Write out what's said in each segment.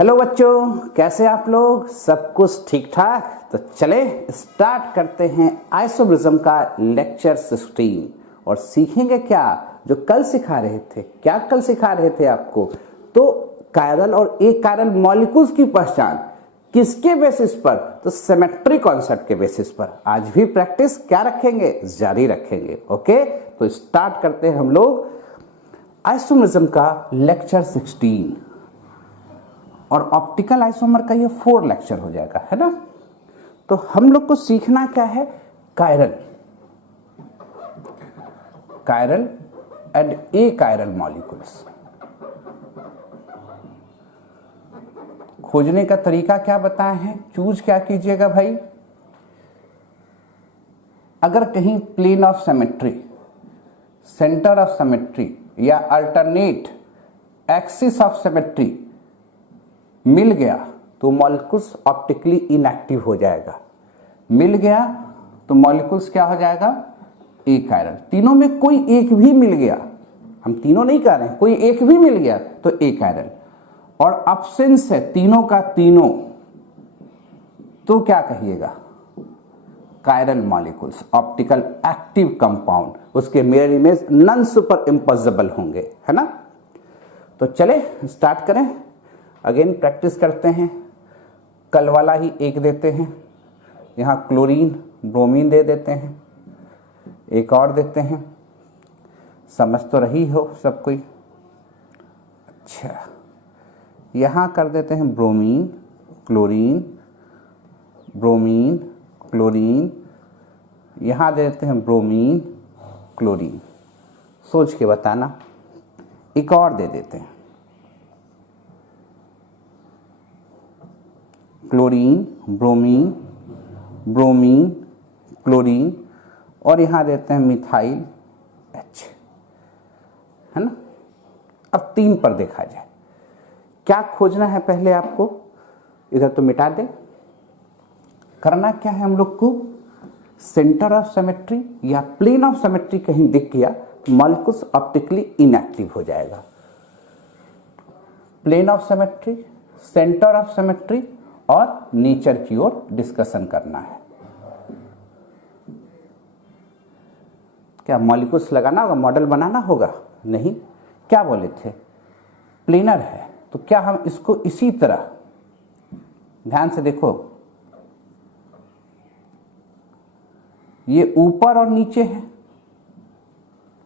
Hello बच्चों, कैसे आप लोग? सब कुछ ठीक ठाक? तो चले स्टार्ट करते हैं आइसोमेरिज्म का लेक्चर 16 और सीखेंगे क्या जो कल सिखा रहे थे। क्या कल सिखा रहे थे आपको? तो कायरल और एक कायरल मॉलिक्यूल्स की पहचान किसके बेसिस पर? तो सिमेट्री कॉन्सेप्ट के बेसिस पर। आज भी प्रैक्टिस क्या रखेंगे? जारी रखेंगे। ओके, तो स्टार्ट करते हैं हम लोग आइसोमेरिज्म का लेक्चर 16 और ऑप्टिकल आइसोमर का ये 4 लेक्चर हो जाएगा, है ना। तो हम लोग को सीखना क्या है? Chiral and A chiral molecules. खोजने का तरीका क्या बताए हैं? चूज क्या कीजिएगा भाई? अगर कहीं plane of symmetry, centre of symmetry या अल्टरनेट एक्सिस ऑफ सिमेट्री मिल गया तो मॉलिक्यूल्स ऑप्टिकली इनएक्टिव हो जाएगा। मिल गया तो मॉलिक्यूल्स क्या हो जाएगा? ए कायरल। तीनों में कोई एक भी मिल गया, हम तीनों नहीं कह रहे हैं, कोई एक भी मिल गया तो ए कायरल। और अब्सेंस है तीनों का तीनों तो क्या कहिएगा? Chiral molecules, optical active compound, उसके mirror image non superimposable होंगे, है ना। तो चले स्टार्ट करें। अगेन प्रैक्टिस करते हैं। कल वाला ही एक देते हैं, यहाँ क्लोरीन ब्रोमीन दे देते हैं, एक और देते हैं। समझ तो रही हो सब कोई? अच्छा, यहाँ कर देते हैं ब्रोमीन क्लोरीन, ब्रोमीन क्लोरीन, यहाँ दे देते हैं ब्रोमीन क्लोरीन। सोच के बताना। एक और दे देते हैं क्लोरीन ब्रोमीन ब्रोमीन क्लोरीन, और यहाँ देते हैं मिथाइल एच, है ना। अब 3 पर देखा जाए क्या खोजना है पहले आपको। इधर तो मिटा दे। करना क्या है हम लोग को? सेंटर ऑफ सिमेट्री या प्लेन ऑफ सिमेट्री कहीं दिख गया तो मॉलिक्यूल्स ऑप्टिकली इनएक्टिव हो जाएगा। Plane of symmetry, centre of symmetry और नेचर की ओर डिस्कशन करना है। क्या मॉलिक्यूल्स लगाना होगा, मॉडल बनाना होगा? नहीं। क्या बोले थे? प्लेनर है तो क्या हम इसको इसी तरह, ध्यान से देखो, ये ऊपर और नीचे है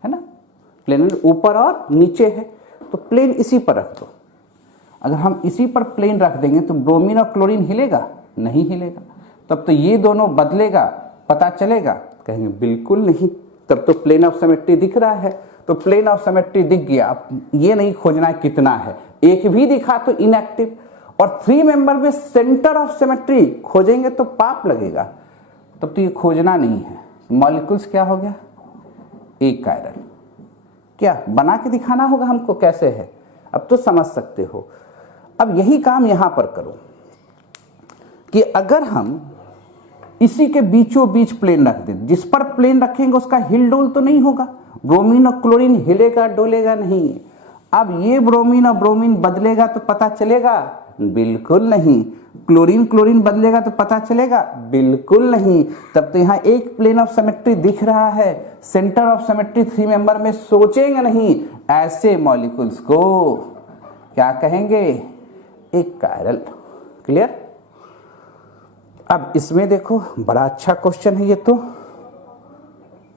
ना। प्लेनर ऊपर और नीचे है तो प्लेन इसी पर रख दो। अगर हम इसी पर प्लेन रख देंगे तो ब्रोमीन और क्लोरीन हिलेगा? नहीं हिलेगा। तब तो ये दोनों बदलेगा, पता चलेगा? कहेंगे बिल्कुल नहीं, तब तो प्लेन ऑफ सिमेट्री दिख रहा है। तो प्लेन ऑफ सिमेट्री दिख गया, अब ये नहीं खोजना है कितना है। एक भी दिखा तो इनएक्टिव। और 3 मेंबर में सेंटर ऑफ सिमेट्री खोजेंगे तो पाप लगेगा, तब तो ये खोजना नहीं है। मॉलिक्यूल्स क्या हो गया? एक कायरल। क्या बना के दिखाना होगा हमको कैसे है? अब तो समझ सकते हो। अब यही काम यहां पर करो कि अगर हम इसी के बीचों बीच प्लेन रख दें, जिस पर प्लेन रखेंगे उसका हिल डोल तो नहीं होगा। ब्रोमीन और क्लोरीन हिलेगा डोलेगा नहीं। अब ये ब्रोमीन और ब्रोमीन बदलेगा तो पता चलेगा? बिल्कुल नहीं। क्लोरीन क्लोरीन बदलेगा तो पता चलेगा? बिल्कुल नहीं। तब तो यहाँ एक प्लेन ऑफ सिमेट्री दिख रहा है, सेंटर ऑफ सिमेट्री 3 मेंबर में सोचेंगे नहीं। ऐसे मॉलिक्यूल्स को क्या कहेंगे? एक कायरल। क्लियर? अब इसमें देखो, बड़ा अच्छा क्वेश्चन है ये तो।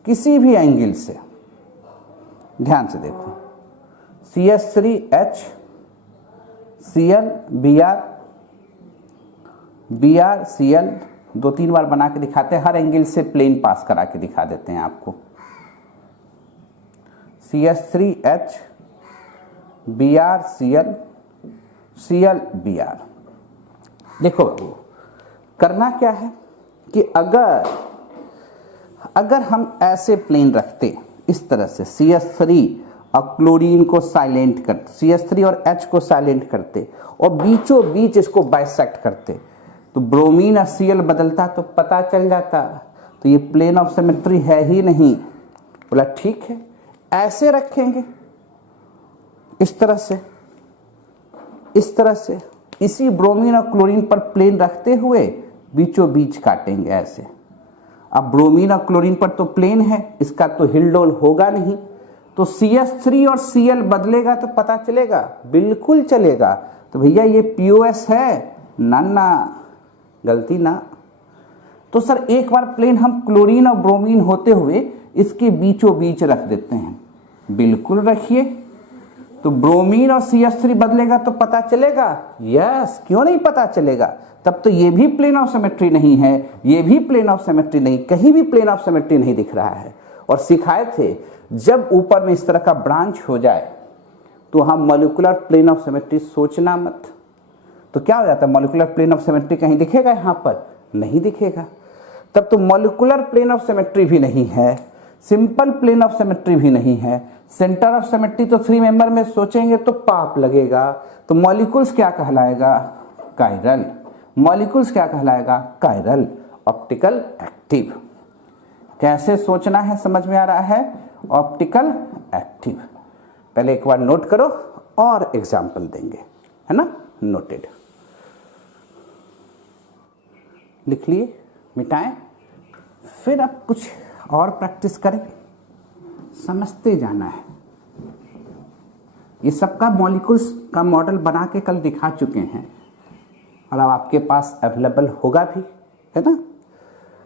किसी भी एंगल से ध्यान से देखो, CH3H Cl Br Br Cl 2-3 बार बना के दिखाते हैं। हर एंगल से प्लेन पास करा के दिखा देते हैं आपको। CH3H Br Cl Cl Br। देखो बाबू, करना क्या है कि अगर हम ऐसे प्लेन रखते इस तरह से, CH3 और क्लोरीन को साइलेंट करते, CH3 और H को साइलेंट करते और बीचों बीच इसको बाइसेक्ट करते, तो ब्रोमीन और Cl बदलता तो पता चल जाता। तो ये प्लेन ऑफ सिमेट्री है ही नहीं। बोला ठीक है, ऐसे रखेंगे, इस तरह से, इस तरह से, इसी ब्रोमीन और क्लोरीन पर प्लेन रखते हुए बीचों बीच काटेंगे ऐसे। अब ब्रोमीन और क्लोरीन पर तो प्लेन है, इसका तो हिलडोल होगा नहीं, तो CH3 और Cl बदलेगा तो पता चलेगा, बिल्कुल चलेगा। तो भैया ये POS है ना, ना गलती ना। तो सर एक बार प्लेन हम क्लोरीन और ब्रोमीन होते हुए इसके बीचों बीच रख देते हैं, बिल्कुल रखिए। तो ब्रोमीन और CH3 बदलेगा तो पता चलेगा, यस, क्यों नहीं पता चलेगा। तब तो ये भी प्लेन ऑफ सिमेट्री नहीं है, ये भी प्लेन ऑफ सिमेट्री नहीं, कहीं भी प्लेन ऑफ सिमेट्री नहीं दिख रहा है। और सिखाए थे जब ऊपर में इस तरह का ब्रांच हो जाए तो हम मॉलिक्यूलर प्लेन ऑफ सिमेट्री सोचना मत। तो क्या हो जाता है, मॉलिक्यूलर प्लेन ऑफ सिमेट्री कहीं दिखेगा, यहाँ पर नहीं दिखेगा। तब तो मॉलिक्यूलर प्लेन ऑफ सिमेट्री भी नहीं है, सिंपल प्लेन ऑफ सिमेट्री भी नहीं है, सेंटर ऑफ सिमेट्री तो 3 मेंबर में सोचेंगे तो पाप लगेगा। तो मॉलिक्यूल्स क्या कहलाएगा, कायरल। मॉलिक्यूल्स क्या कहलाएगा, कायरल। Optical active. कैसे सोचना है समझ में आ रहा है, ऑप्टिकल एक्टिव। पहले एक बार नोट करो और एग्जाम्पल देंगे, है ना, नोटेड। लिख लिए, मिटाएं, फिर अब कुछ और प्रैक्टिस करें, समझते जाना है। ये सबका मॉलिक्यूल्स का मॉडल बना के कल दिखा चुके हैं और अब आपके पास अवेलेबल होगा भी, है ना।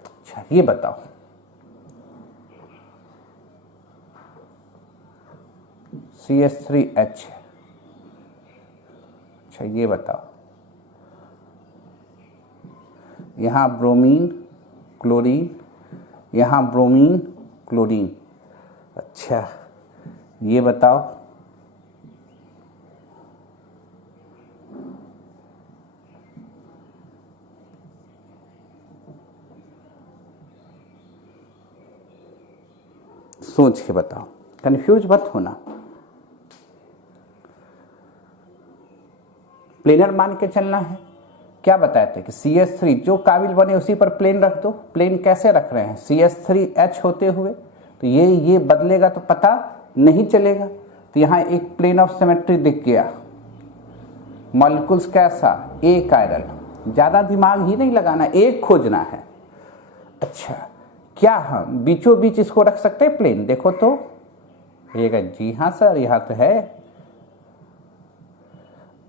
अच्छा ये बताओ, CH3H। अच्छा ये बताओ, यहाँ ब्रोमीन क्लोरीन, यहाँ ब्रोमीन क्लोरीन। अच्छा ये बताओ, सोच के बताओ, कंफ्यूज मत होना। प्लेनर मान के चलना है। क्या बताए थे कि CH3 जो काबिल बने उसी पर प्लेन रख दो। प्लेन कैसे रख रहे हैं, CH3H होते हुए, तो ये बदलेगा तो पता नहीं चलेगा। तो यहाँ एक प्लेन ऑफ सिमेट्री दिख गया। मॉलिक्यूल्स कैसा, ए कायरल। ज़्यादा दिमाग ही नहीं लगाना, एक खोजना है। अच्छा क्या हम बीचों बीच इसको रख सकते हैं प्लेन, देखो तो ये, जी हाँ सर यहाँ तो है।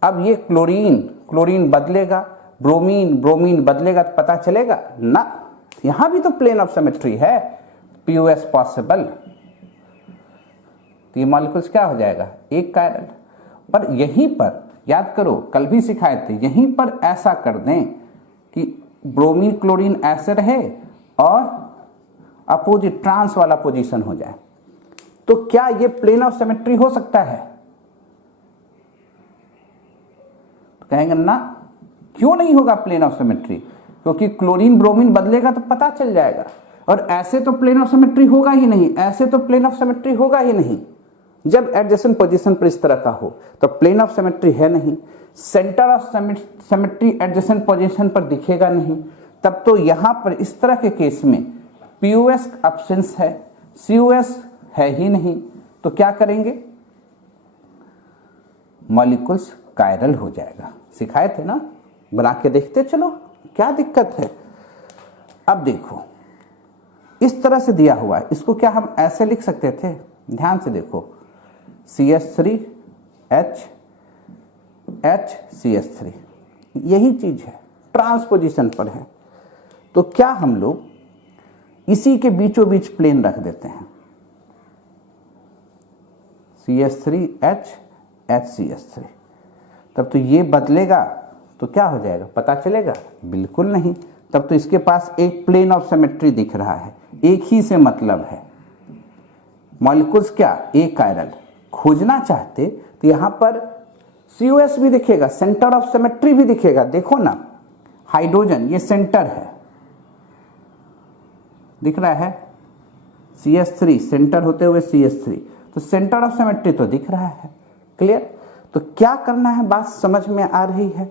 अब ये क्लोरीन क्लोरीन बदलेगा, ब्रोमीन ब्रोमीन बदलेगा तो पता चलेगा ना। यहां भी तो प्लेन ऑफ सिमेट्री है, POS पॉसिबल। तो ये मॉलिक्यूल्स क्या हो जाएगा, एक कायरल। पर यहीं पर याद करो, कल भी सिखाए थे, यहीं पर ऐसा कर दें कि ब्रोमीन क्लोरीन ऐसे रहे और अपोजिट ट्रांस वाला पोजीशन हो जाए, तो क्या ये प्लेन ऑफ सिमेट्री हो सकता है। तो कहेंगे ना, क्यों नहीं होगा प्लेन ऑफ सिमेट्री, क्योंकि क्लोरीन ब्रोमीन बदलेगा तो पता चल जाएगा। और ऐसे तो प्लेन ऑफ सिमेट्री होगा ही नहीं, ऐसे तो प्लेन ऑफ सिमेट्री होगा ही नहीं। जब एडजेसेंट पोजीशन पर इस तरह का हो तो प्लेन ऑफ सिमेट्री है नहीं, centre of symmetry adjacent position पर दिखेगा नहीं। तब तो यहां पर इस तरह के केस में POS एब्सेंस है, COS है ही नहीं। तो क्या करेंगे, मॉलिक्यूल्स कायरल हो जाएगा। सिखाए थे ना, बना के देखते चलो, क्या दिक्कत है। अब देखो इस तरह से दिया हुआ है, इसको क्या हम ऐसे लिख सकते थे, ध्यान से देखो, CH3H CH3, यही चीज है, ट्रांसपोजिशन पर है। तो क्या हम लोग इसी के बीचों बीच प्लेन रख देते हैं, CH3H CH3, तब तो ये बदलेगा तो क्या हो जाएगा, पता चलेगा, बिल्कुल नहीं। तब तो इसके पास एक प्लेन ऑफ सिमेट्री दिख रहा है, एक ही से मतलब है। मॉलिक्यूल्स क्या, एक कायरल। खोजना चाहते तो यहां पर COS भी दिखेगा, सेंटर ऑफ सिमेट्री भी दिखेगा। देखो ना, हाइड्रोजन ये सेंटर है, दिख रहा है, CH3 सेंटर होते हुए CH3, तो सेंटर ऑफ सिमेट्री तो दिख रहा है। क्लियर। तो क्या करना है, बात समझ में आ रही है।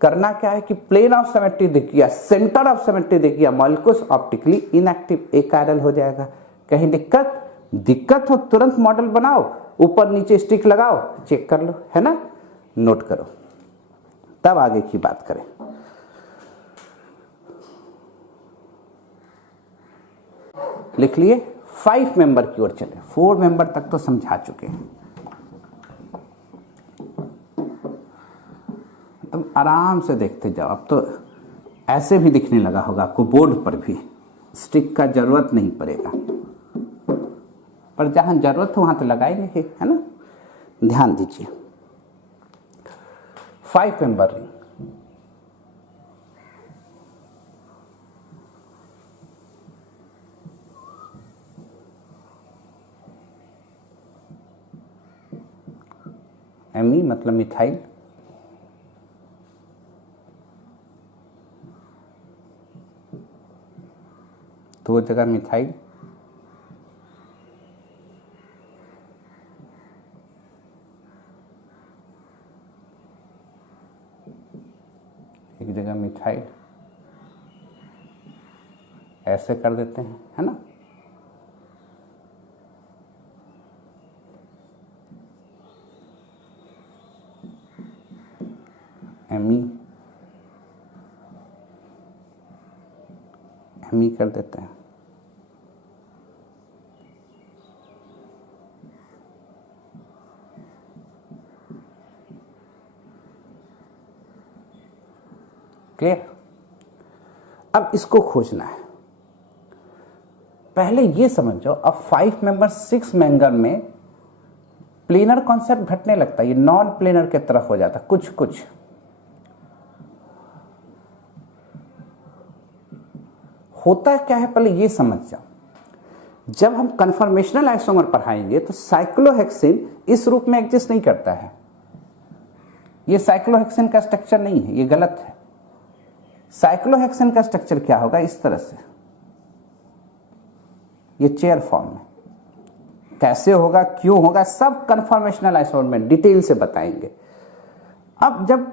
करना क्या है कि प्लेन ऑफ सिमेट्री दिख गया, सेंटर ऑफ सिमेट्री दिख गया, मॉलिक्यूल्स ऑप्टिकली इनएक्टिव, एक कायरल हो जाएगा। कहीं दिक्कत हो तुरंत मॉडल बनाओ, ऊपर नीचे स्टिक लगाओ, चेक कर लो, है ना। नोट करो, तब आगे की बात करें। लिख लिए 5 मेंबर की ओर चले, 4 मेंबर तक तो समझा चुके हैं। तुम आराम से देखते जाओ, अब तो ऐसे भी दिखने लगा होगा आपको बोर्ड पर भी, स्टिक का जरूरत नहीं पड़ेगा, पर जहां जरूरत हो वहां तो लगाएंगे, है ना। ध्यान दीजिए 5 मेंबर रिंग, Me मतलब मिथाइल, दो जगह मिथाइल, एक जगह मिथाइल, ऐसे कर देते हैं, है ना। एमी कर देते हैं, क्लियर। अब इसको खोजना है, पहले ये समझो, अब 5 मेंबर 6 मेंबर में प्लेनर कॉन्सेप्ट घटने लगता है, ये नॉन प्लेनर के तरफ हो जाता कुछ कुछ। होता क्या है पहले ये समझ जाओ, जब हम कन्फर्मेशनल आइसोमर पढ़ाएंगे तो साइक्लोहेक्सिन इस रूप में एग्जिस्ट नहीं करता है, ये साइक्लोहेक्सिन का स्ट्रक्चर नहीं है, ये गलत है। साइक्लोहेक्सिन का स्ट्रक्चर क्या होगा, इस तरह से, ये चेयर फॉर्म में। कैसे होगा, क्यों होगा, सब कन्फर्मेशनल आइसोमर में डिटेल से बताएंगे। अब जब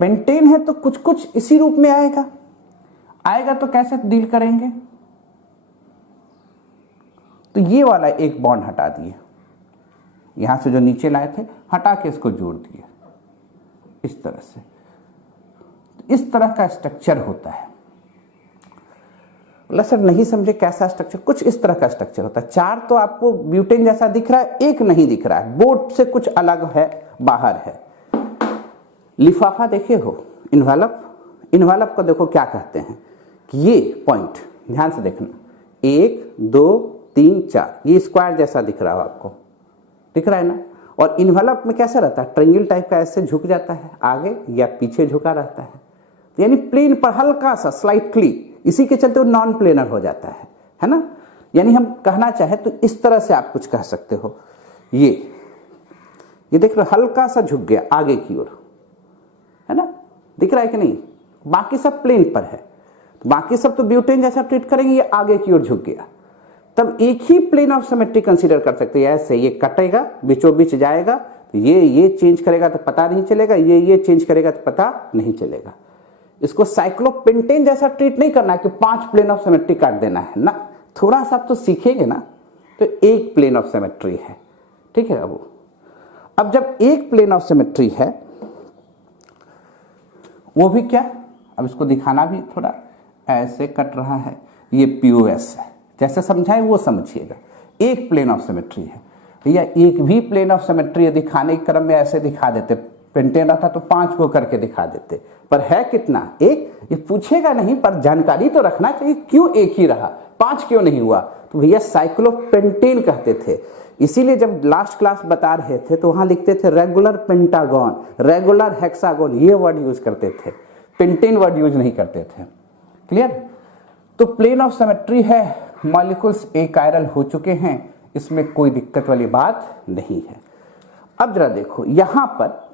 पेंटेन है तो कुछ कुछ इसी रूप में आएगा तो कैसे डील करेंगे, तो ये वाला एक बॉन्ड हटा दिए, यहां से जो नीचे लाए थे हटा के इसको जोड़ दिए, इस तरह से। इस तरह का स्ट्रक्चर होता है। बोला सर नहीं समझे कैसा स्ट्रक्चर, कुछ इस तरह का स्ट्रक्चर होता है। 4 तो आपको ब्यूटेन जैसा दिख रहा है, एक नहीं दिख रहा है, बोर्ड से कुछ अलग है, बाहर है। लिफाफा देखे हो, इन्वेलप को देखो क्या कहते हैं, कि ये पॉइंट ध्यान से देखना, 1 2 3 4, ये स्क्वायर जैसा दिख रहा हो आपको, दिख रहा है ना। और इन्वेलप में कैसा रहता है, ट्रायंगल टाइप का, ऐसे झुक जाता है, आगे या पीछे झुका रहता है, यानी प्लेन पर हल्का सा स्लाइटली, इसी के चलते वो नॉन प्लेनर हो जाता है ना। यानी हम कहना चाहे तो इस तरह से आप कुछ कह सकते हो, ये देख रहे हो हल्का सा झुक गया आगे की ओर, है ना, दिख रहा है कि नहीं। बाकी सब प्लेन पर है, बाकी सब तो ब्यूटेन जैसा ट्रीट करेंगे, ये आगे की ओर झुक गया, तब एक ही प्लेन ऑफ सिमेट्री कंसीडर कर सकते हैं। ऐसे ये कटेगा, बीचों बीच जाएगा, तो ये चेंज करेगा तो पता नहीं चलेगा, ये चेंज करेगा तो पता नहीं चलेगा। इसको साइक्लोपेंटेन जैसा ट्रीट नहीं करना है कि 5 प्लेन ऑफ सिमेट्री काट देना है ना, थोड़ा सा तो सीखेंगे ना। तो एक प्लेन ऑफ सिमेट्री है, ठीक है। अब जब एक प्लेन ऑफ सिमेट्री है, वो भी क्या, अब इसको दिखाना भी थोड़ा, ऐसे कट रहा है, ये POS है, जैसे समझाए वो समझिएगा। एक प्लेन ऑफ सिमेट्री है भैया, एक भी प्लेन ऑफ सिमेट्री दिखाने के क्रम में ऐसे दिखा देते, पेंटेन रहता तो 5 को करके दिखा देते, पर है कितना, एक। ये पूछेगा नहीं, पर जानकारी तो रखना चाहिए, क्यों एक ही रहा, 5 क्यों नहीं हुआ, तो भैया साइक्लोपेंटेन कहते थे। इसीलिए जब लास्ट क्लास बता रहे थे तो वहां लिखते थे रेगुलर पेंटागन, रेगुलर हेक्सागन, ये वर्ड यूज करते थे, पेंटेन वर्ड यूज नहीं करते थे। क्लियर। तो प्लेन ऑफ सिमेट्री है, मॉलिक्यूल्स एकायरल हो चुके हैं, इसमें कोई दिक्कत वाली बात नहीं है। अब जरा देखो, यहां पर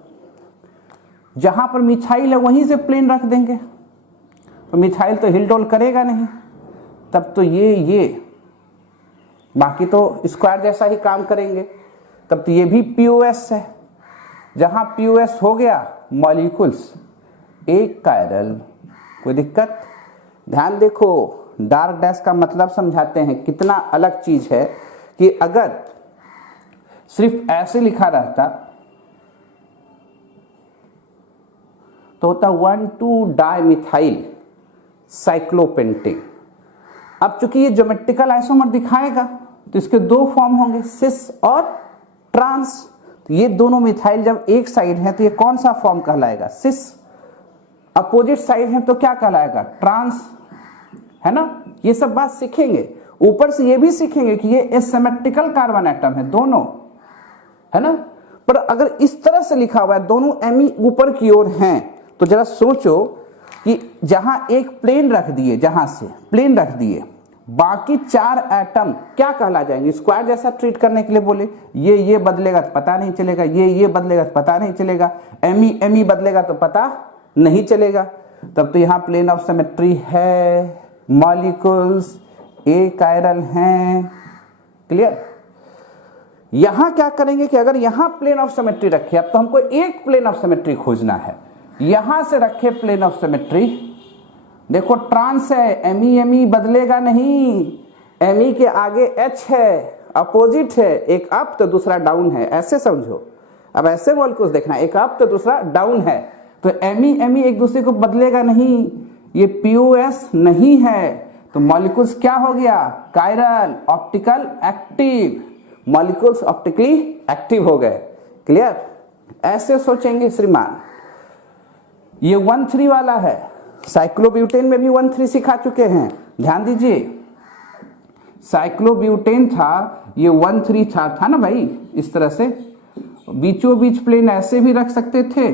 जहां पर मिथाइल है वहीं से प्लेन रख देंगे, तो मिथाइल तो हिलडोल करेगा नहीं, तब तो ये बाकी तो स्क्वायर जैसा ही काम करेंगे, तब तो ये भी POS है। जहां POS हो गया, मॉलिक्यूल्स एक कायरल, कोई दिक्कत। ध्यान देखो, डार्क डैश का मतलब समझाते हैं, कितना अलग चीज है कि अगर सिर्फ ऐसे लिखा रहता तो होता 1,2-डाइमिथाइल साइक्लोपेंटेन। अब चूंकि ये ज्योमेट्रिकल आइसोमर दिखाएगा तो इसके दो फॉर्म होंगे, सिस और ट्रांस। तो ये दोनों मिथाइल जब एक साइड है तो ये कौन सा फॉर्म कहलाएगा, सिस। अपोजिट साइड है तो क्या कहलाएगा, ट्रांस, है ना। ये सब बात सीखेंगे। ऊपर से ये भी सीखेंगे कि ये एसिमेट्रिकल कार्बन एटम है दोनों, है ना। पर अगर इस तरह से लिखा हुआ है दोनों एमी ऊपर की ओर हैं तो जरा सोचो कि जहां एक प्लेन रख दिए, जहां से प्लेन रख दिए, बाकी 4 एटम क्या कहला जाएंगे, स्क्वायर जैसा ट्रीट करने के लिए बोले। ये बदलेगा तो पता नहीं चलेगा, ये बदलेगा तो पता नहीं चलेगा, एमी बदलेगा तो पता नहीं चलेगा। तब तो यहां प्लेन ऑफ सिमेट्री है, मॉलिक्यूल्स ए कायरल हैं। क्लियर। यहां क्या करेंगे कि अगर यहां प्लेन ऑफ सिमेट्री रखे, अब तो हमको एक प्लेन ऑफ सिमेट्री खोजना है। यहां से रखे प्लेन ऑफ सिमेट्री, देखो ट्रांस है, एमी बदलेगा नहीं, एमी के आगे एच है, अपोजिट है, एक अप तो दूसरा डाउन है, ऐसे समझो। अब ऐसे मॉलिक्यूल्स देखना, एक अप तो दूसरा डाउन है, तो एमी एक दूसरे को बदलेगा नहीं। ये पीओएस नहीं है तो मॉलिक्यूल्स क्या हो गया, chiral, optical active, molecules optically active हो गए। क्लियर। ऐसे सोचेंगे श्रीमान। ये 1,3 वाला है, साइक्लोब्यूटेन में भी 1,3 सिखा चुके हैं, ध्यान दीजिए। साइक्लोब्यूटेन था, ये 1,3 था ना भाई। इस तरह से बीचों बीच प्लेन ऐसे भी रख सकते थे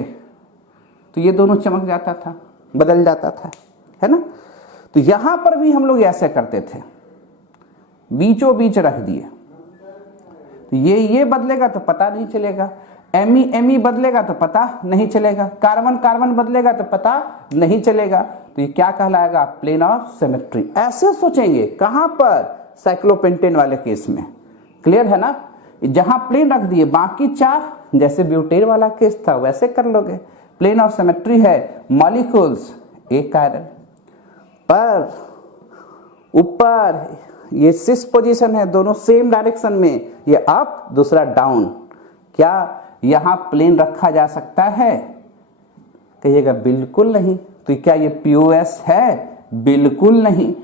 तो ये दोनों चमक जाता था, बदल जाता था, है ना। तो यहां पर भी हम लोग ऐसे करते थे, बीचों बीच रख दिए तो ये बदलेगा तो पता नहीं चलेगा, एमी बदलेगा तो पता नहीं चलेगा, कार्बन बदलेगा तो पता नहीं चलेगा। तो ये क्या कहलाएगा, प्लेन ऑफ सिमेट्री। ऐसे सोचेंगे। कहां पर, साइक्लोपेंटेन वाले केस में। क्लियर है ना। जहां प्लेन रख दिए, बाकी 4 जैसे ब्यूटेन वाला केस था वैसे कर लोगे। प्लेन ऑफ सिमेट्री है, मॉलिक्यूल्स एक कायरल, पर ऊपर ये सिस पोजीशन है, दोनों सेम डायरेक्शन में, ये अप दूसरा डाउन। क्या यहां प्लेन रखा जा सकता है, कहिएगा बिल्कुल नहीं। तो क्या ये पीओएस है, बिल्कुल नहीं।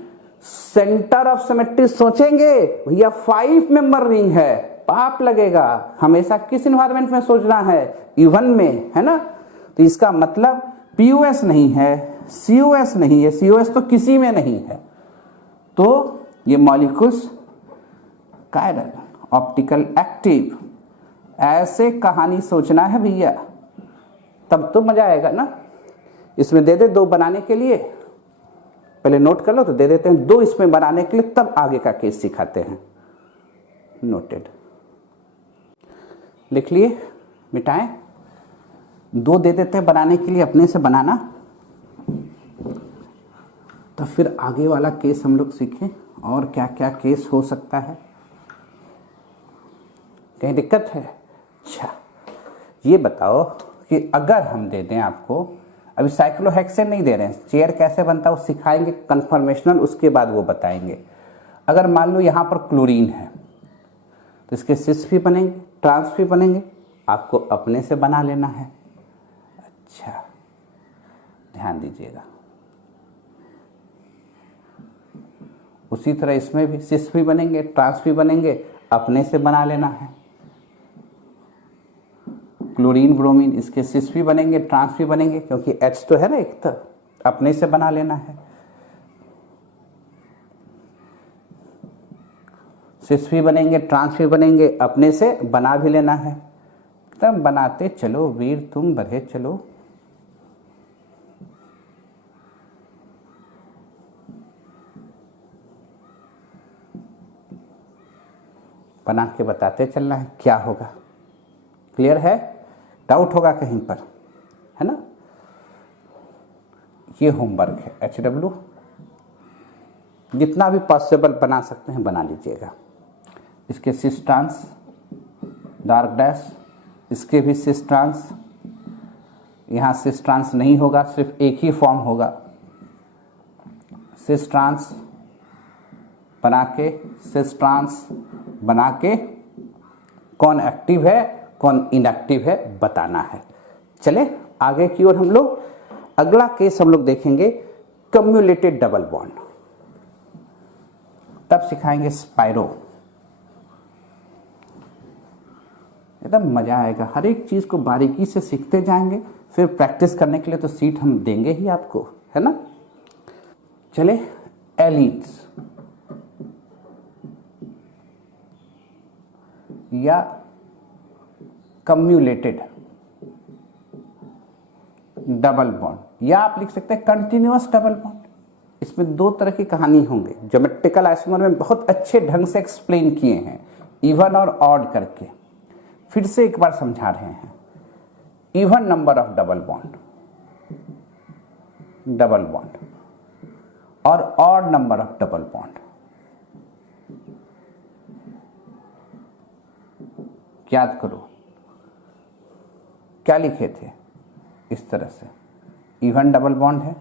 सेंटर ऑफ सिमेट्री सोचेंगे भैया, 5 मेंबर रिंग है, पाप लगेगा। हमेशा किस इन्वायरमेंट में सोचना है, इवन में, है ना। तो इसका मतलब पीओएस नहीं है, सीओएस नहीं है, सीओएस तो किसी में नहीं है। तो ये मॉलिक्यूल्स कायरल, ऑप्टिकल एक्टिव, ऐसे कहानी सोचना है भैया, तब तो मजा आएगा ना। इसमें दे दे 2 बनाने के लिए, पहले नोट कर लो तो दे देते हैं 2 इसमें बनाने के लिए, तब आगे का केस सिखाते हैं। नोटेड, लिख लिए, मिटाएं। 2 दे देते हैं बनाने के लिए, अपने से बनाना, तो फिर आगे वाला केस हम लोग सीखें और क्या क्या केस हो सकता है। कहीं दिक्कत है? अच्छा, ये बताओ कि अगर हम दे दें आपको, अभी साइक्लोहेक्सेन नहीं दे रहे हैं, चेयर कैसे बनता है वो सिखाएंगे, कन्फर्मेशनल, उसके बाद वो बताएंगे। अगर मान लो यहाँ पर क्लोरीन है तो इसके सिस भी बनेंगे, ट्रांस भी बनेंगे, आपको अपने से बना लेना है। अच्छा, ध्यान दीजिएगा। उसी तरह इसमें भी सिस भी बनेंगे, ट्रांस भी बनेंगे, अपने से बना लेना है। क्लोरीन ब्रोमीन, इसके सिस भी बनेंगे, ट्रांस भी बनेंगे, क्योंकि H तो है ना एक, तो अपने से बना लेना है। सिस भी बनेंगे, ट्रांस भी बनेंगे, अपने से बना भी लेना है। तब बनाते चलो वीर, तुम बढ़े चलो। बना के बताते चलना है क्या होगा। क्लियर है? डाउट होगा कहीं पर, है ना। ये होमवर्क है। HW जितना भी पॉसिबल बना सकते हैं बना लीजिएगा। इसके सिस ट्रांस, डार्क डैश, इसके भी सिस ट्रांस, यहाँ सिस ट्रांस नहीं होगा, सिर्फ एक ही फॉर्म होगा। सिस ट्रांस बना के, सिस ट्रांस बना के कौन एक्टिव है कौन इनएक्टिव है बताना है। चले आगे की ओर हम लोग अगला केस हम लोग देखेंगे कम्युलेटेड डबल बॉन्ड, तब सिखाएंगे स्पाइरो। एकदम मजा आएगा, हर एक चीज को बारीकी से सीखते जाएंगे, फिर प्रैक्टिस करने के लिए तो सीट हम देंगे ही आपको, है ना। चले एलीन्स या कम्युलेटेड डबल बॉन्ड, या आप लिख सकते हैं कंटिन्यूअस डबल बॉन्ड। इसमें दो तरह की कहानी होंगे, ज्योमेट्रिकल आइसोमर में बहुत अच्छे ढंग से एक्सप्लेन किए हैं, इवन और ऑड करके। फिर से एक बार समझा रहे हैं, even number of double bond और odd number of double bond. याद करो क्या लिखे थे, इस तरह से इवन डबल बॉन्ड है।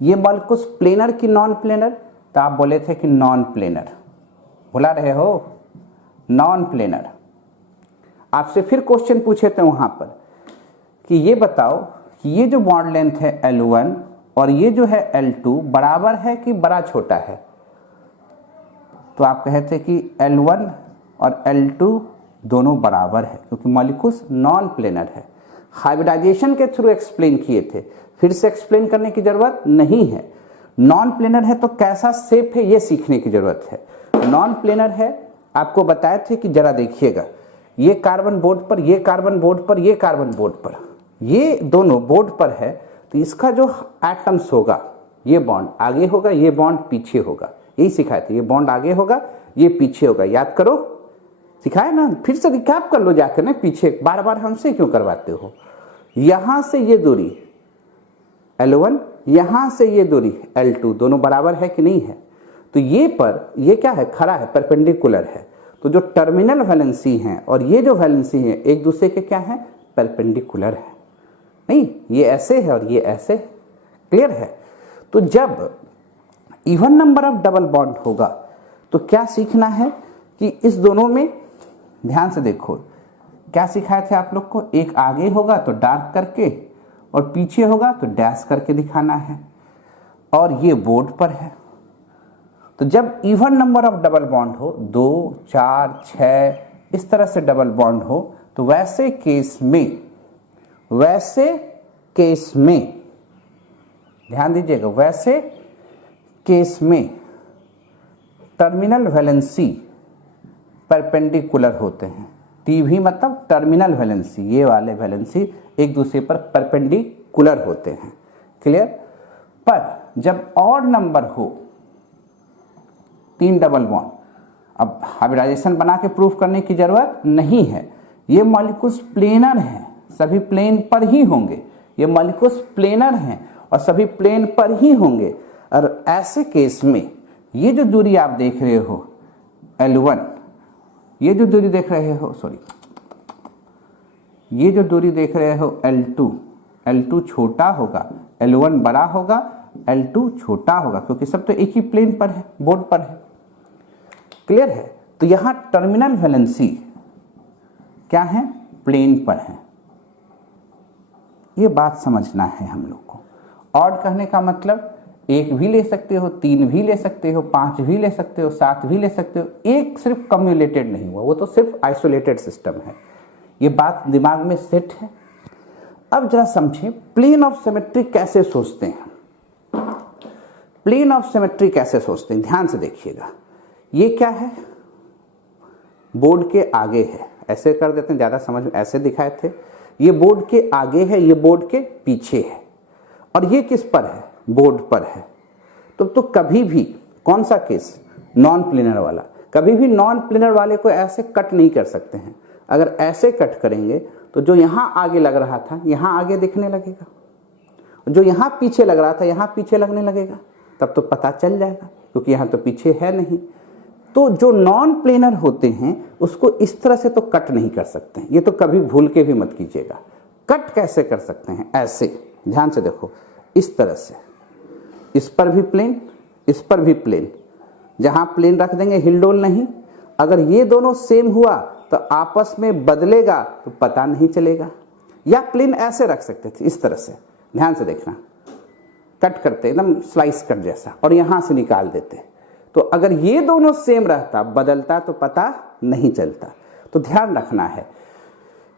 ये मॉलिक्यूल्स प्लेनर की नॉन प्लेनर, तो आप बोले थे कि नॉन प्लेनर, भुला रहे हो, नॉन प्लेनर। आपसे फिर क्वेश्चन पूछे थे वहां पर कि ये बताओ कि ये जो बॉन्ड लेंथ है L1 और ये जो है L2 बराबर है कि बड़ा छोटा है, तो आप कहे थे कि L1 और L2 दोनों बराबर है, क्योंकि मॉलिक्यूल्स नॉन प्लेनर है। हाइब्रिडाइजेशन के थ्रू एक्सप्लेन किए थे, फिर से एक्सप्लेन करने की जरूरत नहीं है। नॉन प्लेनर है तो कैसा शेप है ये सीखने की जरूरत है। नॉन प्लेनर है, आपको बताए थे कि जरा देखिएगा, ये कार्बन बोर्ड पर, ये कार्बन बोर्ड पर, ये कार्बन बोर्ड पर, ये दोनों बोर्ड पर है, तो इसका जो एटम्स होगा, ये बॉन्ड आगे होगा, ये बॉन्ड पीछे होगा, यही सिखाए थे। ये बॉन्ड आगे होगा, ये पीछे होगा, याद करो, सिखाए ना, फिर से रिकैप कर लो जाकर ना, पीछे बार बार हमसे क्यों करवाते हो। यहां से ये दूरी L1, यहां से ये दूरी L2, दोनों बराबर है कि नहीं है। तो ये पर, ये क्या है, खड़ा है, परपेंडिकुलर है। तो जो टर्मिनल वैलेंसी हैं और ये जो वैलेंसी है एक दूसरे के क्या है, परपेंडिकुलर है। नहीं, ये ऐसे है और ये ऐसे, क्लियर है। तो जब even number of double bond होगा तो क्या सीखना है कि इस दोनों में, ध्यान से देखो क्या सिखाए थे आप लोग को, एक आगे होगा तो डार्क करके और पीछे होगा तो डैश करके दिखाना है, और ये बोर्ड पर है। तो जब even number of double bond हो, 2, 4, 6 इस तरह से डबल बॉन्ड हो, तो वैसे केस में ध्यान दीजिएगा, वैसे केस में टर्मिनल वैलेंसी परपेंडिकुलर होते हैं। टीवी मतलब टर्मिनल वैलेंसी, ये वाले वैलेंसी एक दूसरे पर परपेंडिकुलर होते हैं, क्लियर। पर जब ऑड नंबर हो, 3 डबल बॉन्ड, अब हाइब्रिडाइजेशन बना के प्रूफ करने की जरूरत नहीं है, ये मॉलिक्यूल्स प्लेनर हैं, सभी प्लेन पर ही होंगे, ये मॉलिक्यूल्स प्लेनर हैं और सभी प्लेन पर ही होंगे। और ऐसे केस में ये जो दूरी आप देख रहे हो L1, ये जो दूरी देख रहे हो, ये जो दूरी देख रहे हो L2 छोटा होगा, L1 बड़ा होगा, L2 छोटा होगा, क्योंकि सब तो एक ही प्लेन पर है, बोर्ड पर है, क्लियर है। तो यहां टर्मिनल वैलेंसी क्या है, प्लेन पर है, ये बात समझना है हम लोग को। ऑड कहने का मतलब 1 भी ले सकते हो, 3 भी ले सकते हो, 5 भी ले सकते हो, 7 भी ले सकते हो, एक सिर्फ कम्युलेटेड नहीं हुआ, वो तो सिर्फ आइसोलेटेड सिस्टम है। ये बात दिमाग में सेट है। अब जरा समझें प्लेन ऑफ सिमेट्री कैसे सोचते हैं। प्लेन ऑफ सिमेट्री कैसे सोचते हैं, ध्यान से देखिएगा। ये क्या है, बोर्ड के आगे है, ऐसे कर देते हैं, ज्यादा समझ में, ऐसे दिखाए थे। ये बोर्ड के आगे है, ये बोर्ड के पीछे है, और ये किस पर है, बोर्ड पर है। तो कभी भी, कौन सा केस, नॉन प्लेनर वाला, कभी भी नॉन प्लेनर वाले को ऐसे कट नहीं कर सकते हैं। अगर ऐसे कट करेंगे तो जो यहां आगे लग रहा था यहां आगे दिखने लगेगा, जो यहां पीछे लग रहा था यहां पीछे लगने लगेगा, तब तो पता चल जाएगा, क्योंकि यहां तो पीछे है नहीं। तो जो नॉन प्लेनर होते हैं उसको इस तरह से तो कट नहीं कर सकते हैं, ये तो कभी भूल के भी मत कीजिएगा। कट कैसे कर सकते हैं, ऐसे, ध्यान से देखो, इस तरह से, इस पर भी प्लेन, इस पर भी प्लेन, जहां प्लेन रख देंगे हिलडोल नहीं। अगर ये दोनों सेम हुआ तो आपस में बदलेगा तो पता नहीं चलेगा। या प्लेन ऐसे रख सकते थे, इस तरह से, ध्यान से देखना, कट करते एकदम स्लाइस कट जैसा और यहां से निकाल देते। तो अगर ये दोनों सेम रहता, बदलता तो पता नहीं चलता। तो ध्यान रखना है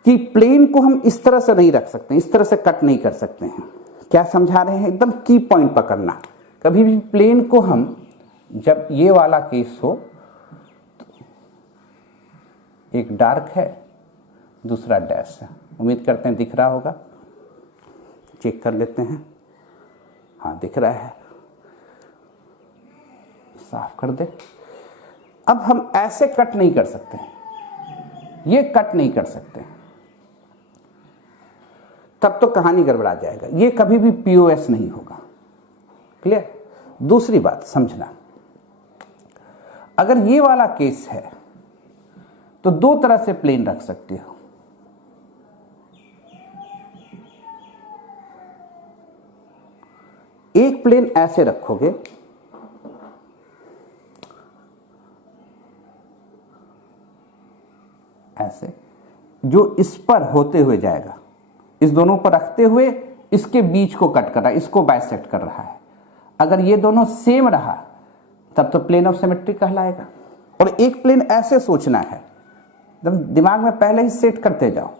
कि प्लेन को हम इस तरह से नहीं रख सकते, इस तरह से कट नहीं कर सकते हैं। क्या समझा रहे हैं, एकदम की पॉइंट पकड़ना। कभी भी प्लेन को हम, जब ये वाला केस हो, तो एक डार्क है दूसरा डैश है, उम्मीद करते हैं दिख रहा होगा, चेक कर लेते हैं। हाँ दिख रहा है, साफ कर दे। अब हम ऐसे कट नहीं कर सकते, ये कट नहीं कर सकते, तब तो कहानी गड़बड़ा जाएगा। ये कभी भी पीओएस नहीं होगा। क्लियर। दूसरी बात समझना, अगर ये वाला केस है तो दो तरह से प्लेन रख सकते हो। एक प्लेन ऐसे रखोगे, ऐसे, जो इस पर होते हुए जाएगा, इस दोनों पर रखते हुए इसके बीच को कट कर रहा है, इसको बाइसेक्ट कर रहा है। अगर ये दोनों सेम रहा तब तो प्लेन ऑफ सिमेट्री कहलाएगा। और एक प्लेन ऐसे सोचना है, एकदम दिमाग में पहले ही सेट करते जाओ,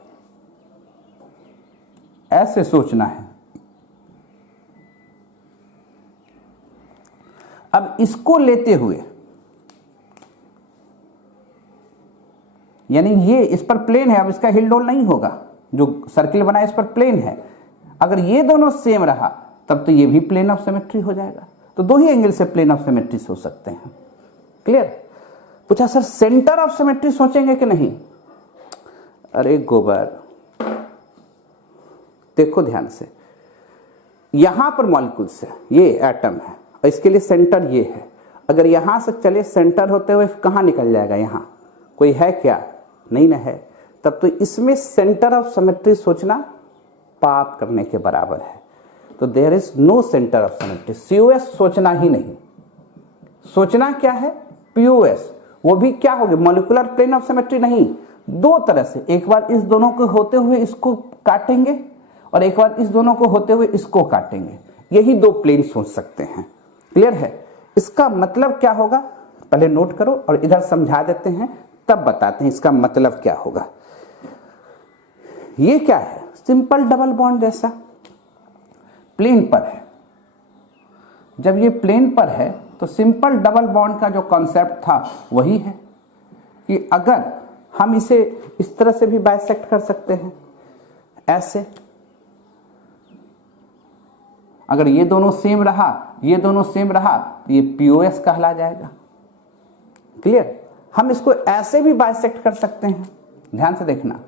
ऐसे सोचना है। अब इसको लेते हुए, यानी ये इस पर प्लेन है, अब इसका हिल डोल नहीं होगा, जो सर्किल बना है इस पर प्लेन है। अगर ये दोनों सेम रहा तब तो ये भी प्लेन ऑफ सिमेट्री हो जाएगा। तो दो ही एंगल से प्लेन ऑफ सिमेट्री सोच सकते हैं। क्लियर। पूछा सर सेंटर ऑफ सिमेट्री सोचेंगे कि नहीं? अरे गोबर, देखो ध्यान से, यहां पर मॉलिक्यूल्स है, ये एटम है और इसके लिए सेंटर ये है। अगर यहां से चले सेंटर होते हुए कहां निकल जाएगा? यहां कोई है क्या? नहीं ना है। तब तो इसमें सेंटर ऑफ सिमेट्री सोचना पाप करने के बराबर है। तो there is no centre of symmetry. COS सोचना ही नहीं। सोचना क्या है? पीओएस। वो भी क्या होगी? मॉलिक्यूलर प्लेन ऑफ सिमेट्री नहीं, दो तरह से, एक बार इस दोनों को होते हुए इसको काटेंगे और एक बार इस दोनों को होते हुए इसको काटेंगे। यही दो प्लेन सोच सकते हैं। क्लियर है? इसका मतलब क्या होगा पहले नोट करो और इधर समझा देते हैं, तब बताते हैं इसका मतलब क्या होगा। ये क्या है? सिंपल डबल बॉन्ड जैसा, प्लेन पर है। जब ये प्लेन पर है तो सिंपल डबल बॉन्ड का जो कॉन्सेप्ट था वही है कि अगर हम इसे इस तरह से भी बाइसेक्ट कर सकते हैं, ऐसे, अगर ये दोनों सेम रहा, ये दोनों सेम रहा, तो ये पीओएस कहला जाएगा। क्लियर? हम इसको ऐसे भी बाइसेक्ट कर सकते हैं, ध्यान से देखना।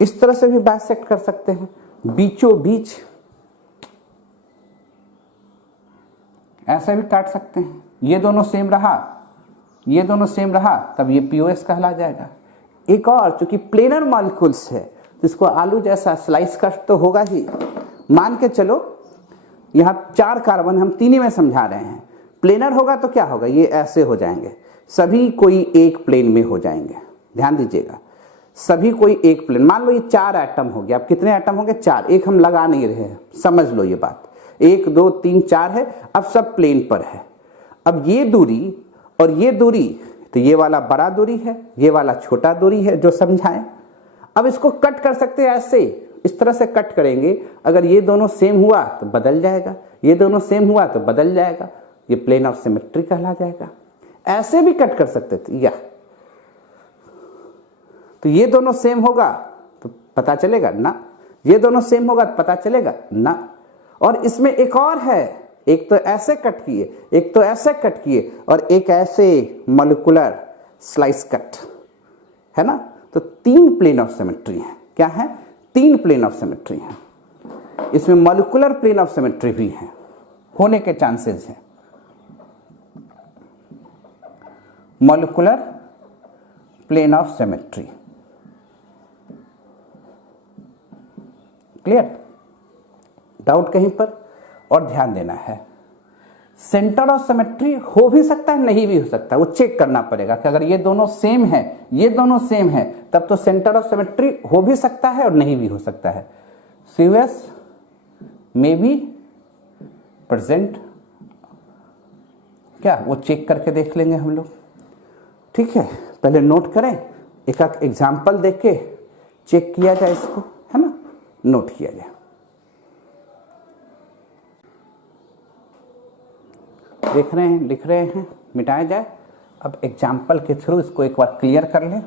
इस तरह से भी बाइसेक्ट कर सकते हैं, बीचों बीच ऐसे भी काट सकते हैं। ये दोनों सेम रहा, ये दोनों सेम रहा, तब ये पीओएस कहला जाएगा। एक और, चूंकि प्लेनर मॉलिक्यूल्स है तो इसको आलू जैसा स्लाइस कट तो होगा ही। मान के चलो यहां 4 कार्बन, हम तीन ही में समझा रहे हैं। प्लेनर होगा तो क्या होगा? ये ऐसे हो जाएंगे, सभी कोई एक प्लेन में हो जाएंगे। ध्यान दीजिएगा, सभी कोई एक प्लेन। मान लो ये 4 एटम हो गया। अब कितने एटम होंगे? 4। एक हम लगा नहीं रहे हैं, समझ लो ये बात। 1 2 3 4 है। अब सब प्लेन पर है। अब ये दूरी और ये दूरी, तो ये वाला बड़ा दूरी है, ये वाला छोटा दूरी है, जो समझाएं। अब इसको कट कर सकते हैं ऐसे, इस तरह से कट करेंगे। अगर ये दोनों सेम हुआ तो बदल जाएगा, ये दोनों सेम हुआ तो बदल जाएगा, ये प्लेन ऑफ सिमेट्री कहला जाएगा। ऐसे भी कट कर सकते थे, या तो ये दोनों सेम होगा तो पता चलेगा ना, ये दोनों सेम होगा तो पता चलेगा ना। और इसमें एक और है, एक तो ऐसे कट किए, एक तो ऐसे कट किए और एक ऐसे मॉलिक्यूलर स्लाइस कट, है ना। तो 3 प्लेन ऑफ सिमेट्री है। क्या है? 3 प्लेन ऑफ सिमेट्री है। इसमें मॉलिक्यूलर प्लेन ऑफ सिमेट्री भी है, होने के चांसेस हैं। Molecular plane of symmetry. Clear? Doubt कहीं पर? और ध्यान देना है, सेंटर ऑफ सिमेट्री हो भी सकता है, नहीं भी हो सकता, वो चेक करना पड़ेगा कि अगर ये दोनों सेम है, ये दोनों सेम है, तब तो सेंटर ऑफ सिमेट्री हो भी सकता है और नहीं भी हो सकता है। COS में भी प्रेजेंट, क्या वो चेक करके देख लेंगे हम लोग। ठीक है, पहले नोट करें, एक एग्जाम्पल देख के चेक किया जाए इसको, है ना, नोट किया जाए। देख रहे हैं, लिख रहे हैं, मिटाया जाए। अब एग्जाम्पल के थ्रू इसको एक बार क्लियर कर लें।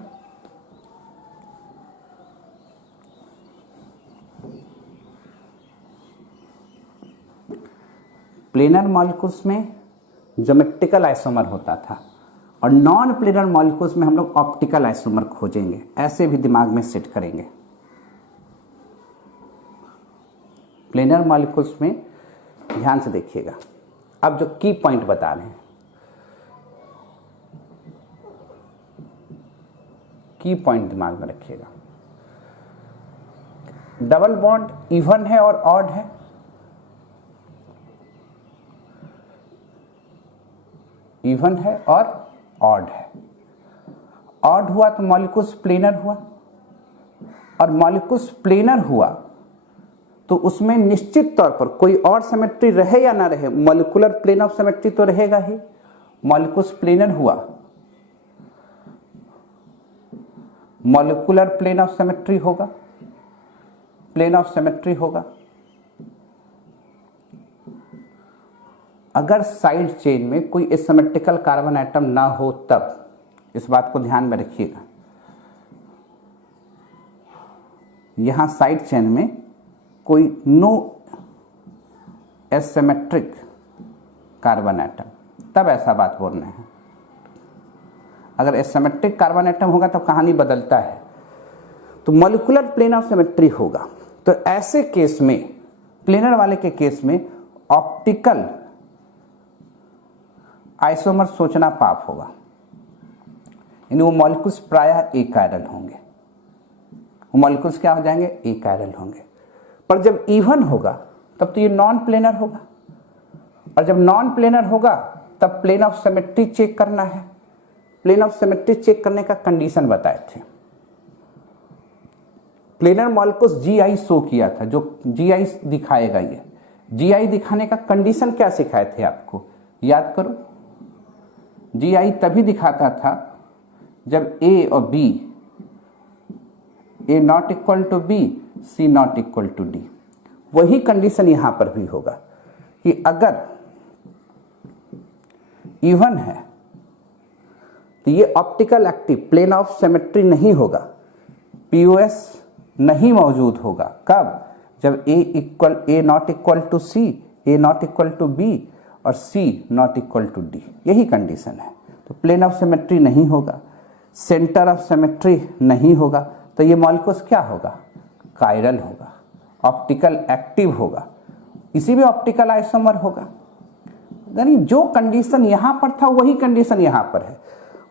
प्लेनर मॉलिक्यूल्स में ज्योमेट्रिकल आइसोमर होता था और नॉन प्लेनर मॉलिक्यूल्स में हम लोग ऑप्टिकल आइसोमर खोजेंगे। ऐसे भी दिमाग में सेट करेंगे। प्लेनर मॉलिक्यूल्स में ध्यान से देखिएगा, अब जो की पॉइंट बता रहे हैं, की पॉइंट दिमाग में रखिएगा। डबल बॉन्ड इवन है और ऑड है, इवन है और ऑड है। ऑड हुआ तो मॉलिक्यूल्स प्लेनर हुआ, और मॉलिक्यूल्स प्लेनर हुआ तो उसमें निश्चित तौर पर कोई और सिमेट्री रहे या ना रहे, मॉलिक्यूलर प्लेन ऑफ सिमेट्री तो रहेगा ही। मॉलिक्यूल्स प्लेनर हुआ, मॉलिक्यूलर प्लेन ऑफ सिमेट्री होगा, प्लेन ऑफ सिमेट्री होगा। अगर साइड चेन में कोई एसिमेट्रिकल कार्बन एटम ना हो तब, इस बात को ध्यान में रखिएगा। यहां साइड चेन में कोई नो एसिमेट्रिक कार्बन एटम, तब ऐसा बात बोलना है। अगर एसिमेट्रिक कार्बन एटम होगा तब कहानी बदलता है, तो मॉलिक्यूलर प्लेन ऑफ सिमेट्री होगा। तो ऐसे केस में, प्लेनर वाले के केस में ऑप्टिकल आइसोमर सोचना पाप होगा, यानी वो मॉलिक्यूल्स प्रायः एकाइरल होंगे। वो मॉलिक्यूल्स क्या हो जाएंगे? एकाइरल होंगे। पर जब इवन होगा तब तो ये नॉन प्लेनर होगा, और जब नॉन प्लेनर होगा तब प्लेन ऑफ सिमेट्री चेक करना है। प्लेन ऑफ सिमेट्री चेक करने का कंडीशन बताए थे। प्लेनर मॉलिक्यूल्स GI शो किया था, जो GI दिखाएगा। ये GI दिखाने का कंडीशन क्या सिखाए थे आपको, याद करो। GI तभी दिखाता था जब A और B, A not equal to B, C not equal to D। वही कंडीशन यहां पर भी होगा कि अगर इवन है तो ये optical active plane of symmetry नहीं होगा, POS नहीं मौजूद होगा। कब? जब A not equal to C, A not equal to B और C not equal to D। यही कंडीशन है। तो प्लेन ऑफ सिमेट्री नहीं होगा, सेंटर ऑफ सिमेट्री नहीं होगा, तो ये मॉलिक्यूल्स क्या होगा? कायरल होगा, ऑप्टिकल एक्टिव होगा, इसी में ऑप्टिकल आइसोमर होगा। यानी जो कंडीशन यहां पर था वही कंडीशन यहां पर है।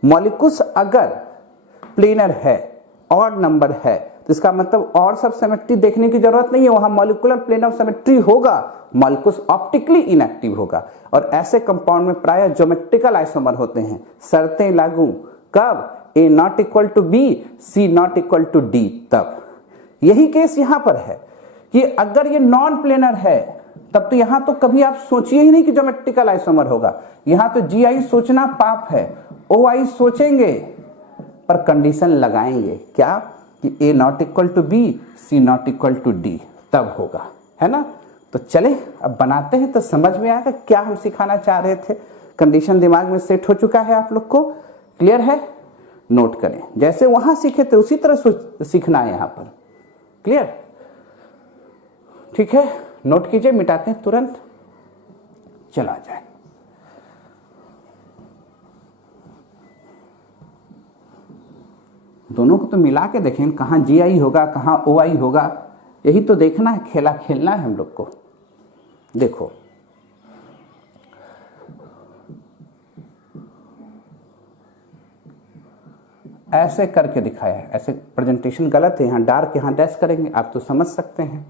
मॉलिक्यूल्स अगर प्लेनर है, ऑड नंबर है, तो इसका मतलब और सब सिमेट्री देखने की जरूरत नहीं है। वहां मॉलिक्यूलर प्लेन ऑफ सिमेट्री होगा, मॉलिक्यूल्स ऑप्टिकली इनएक्टिव होगा। और ऐसे कंपाउंड में प्राय ज्योमेट्रिकल आइसोमर होते हैं। शर्तें लागू कब? A not equal to B, C not equal to D। तब यही केस यहां पर है कि अगर ये नॉन प्लेनर है तब तो यहां तो कभी आप सोचिए ही नहीं कि ज्योमेट्रिकल आइसोमर होगा। यहां तो GI सोचना पाप है, OI सोचेंगे पर कंडीशन लगाएंगे क्या? कि A not equal to B, C not equal to D, तब होगा, है ना। तो चले अब बनाते हैं तो समझ में आएगा क्या हम सिखाना चाह रहे थे। कंडीशन दिमाग में सेट हो चुका है आप लोग को, क्लियर है? नोट करें, जैसे वहां सीखे थे उसी तरह सीखना है यहां पर। क्लियर? ठीक है, नोट कीजिए, मिटाते हैं तुरंत, चला जाए। दोनों को तो मिला के देखें, कहां GI होगा कहां OI होगा, यही तो देखना है, खेला खेलना है हम लोग को। देखो ऐसे करके दिखाया है, ऐसे प्रेजेंटेशन गलत है, यहां डार्क यहां डैश करेंगे, आप तो समझ सकते हैं।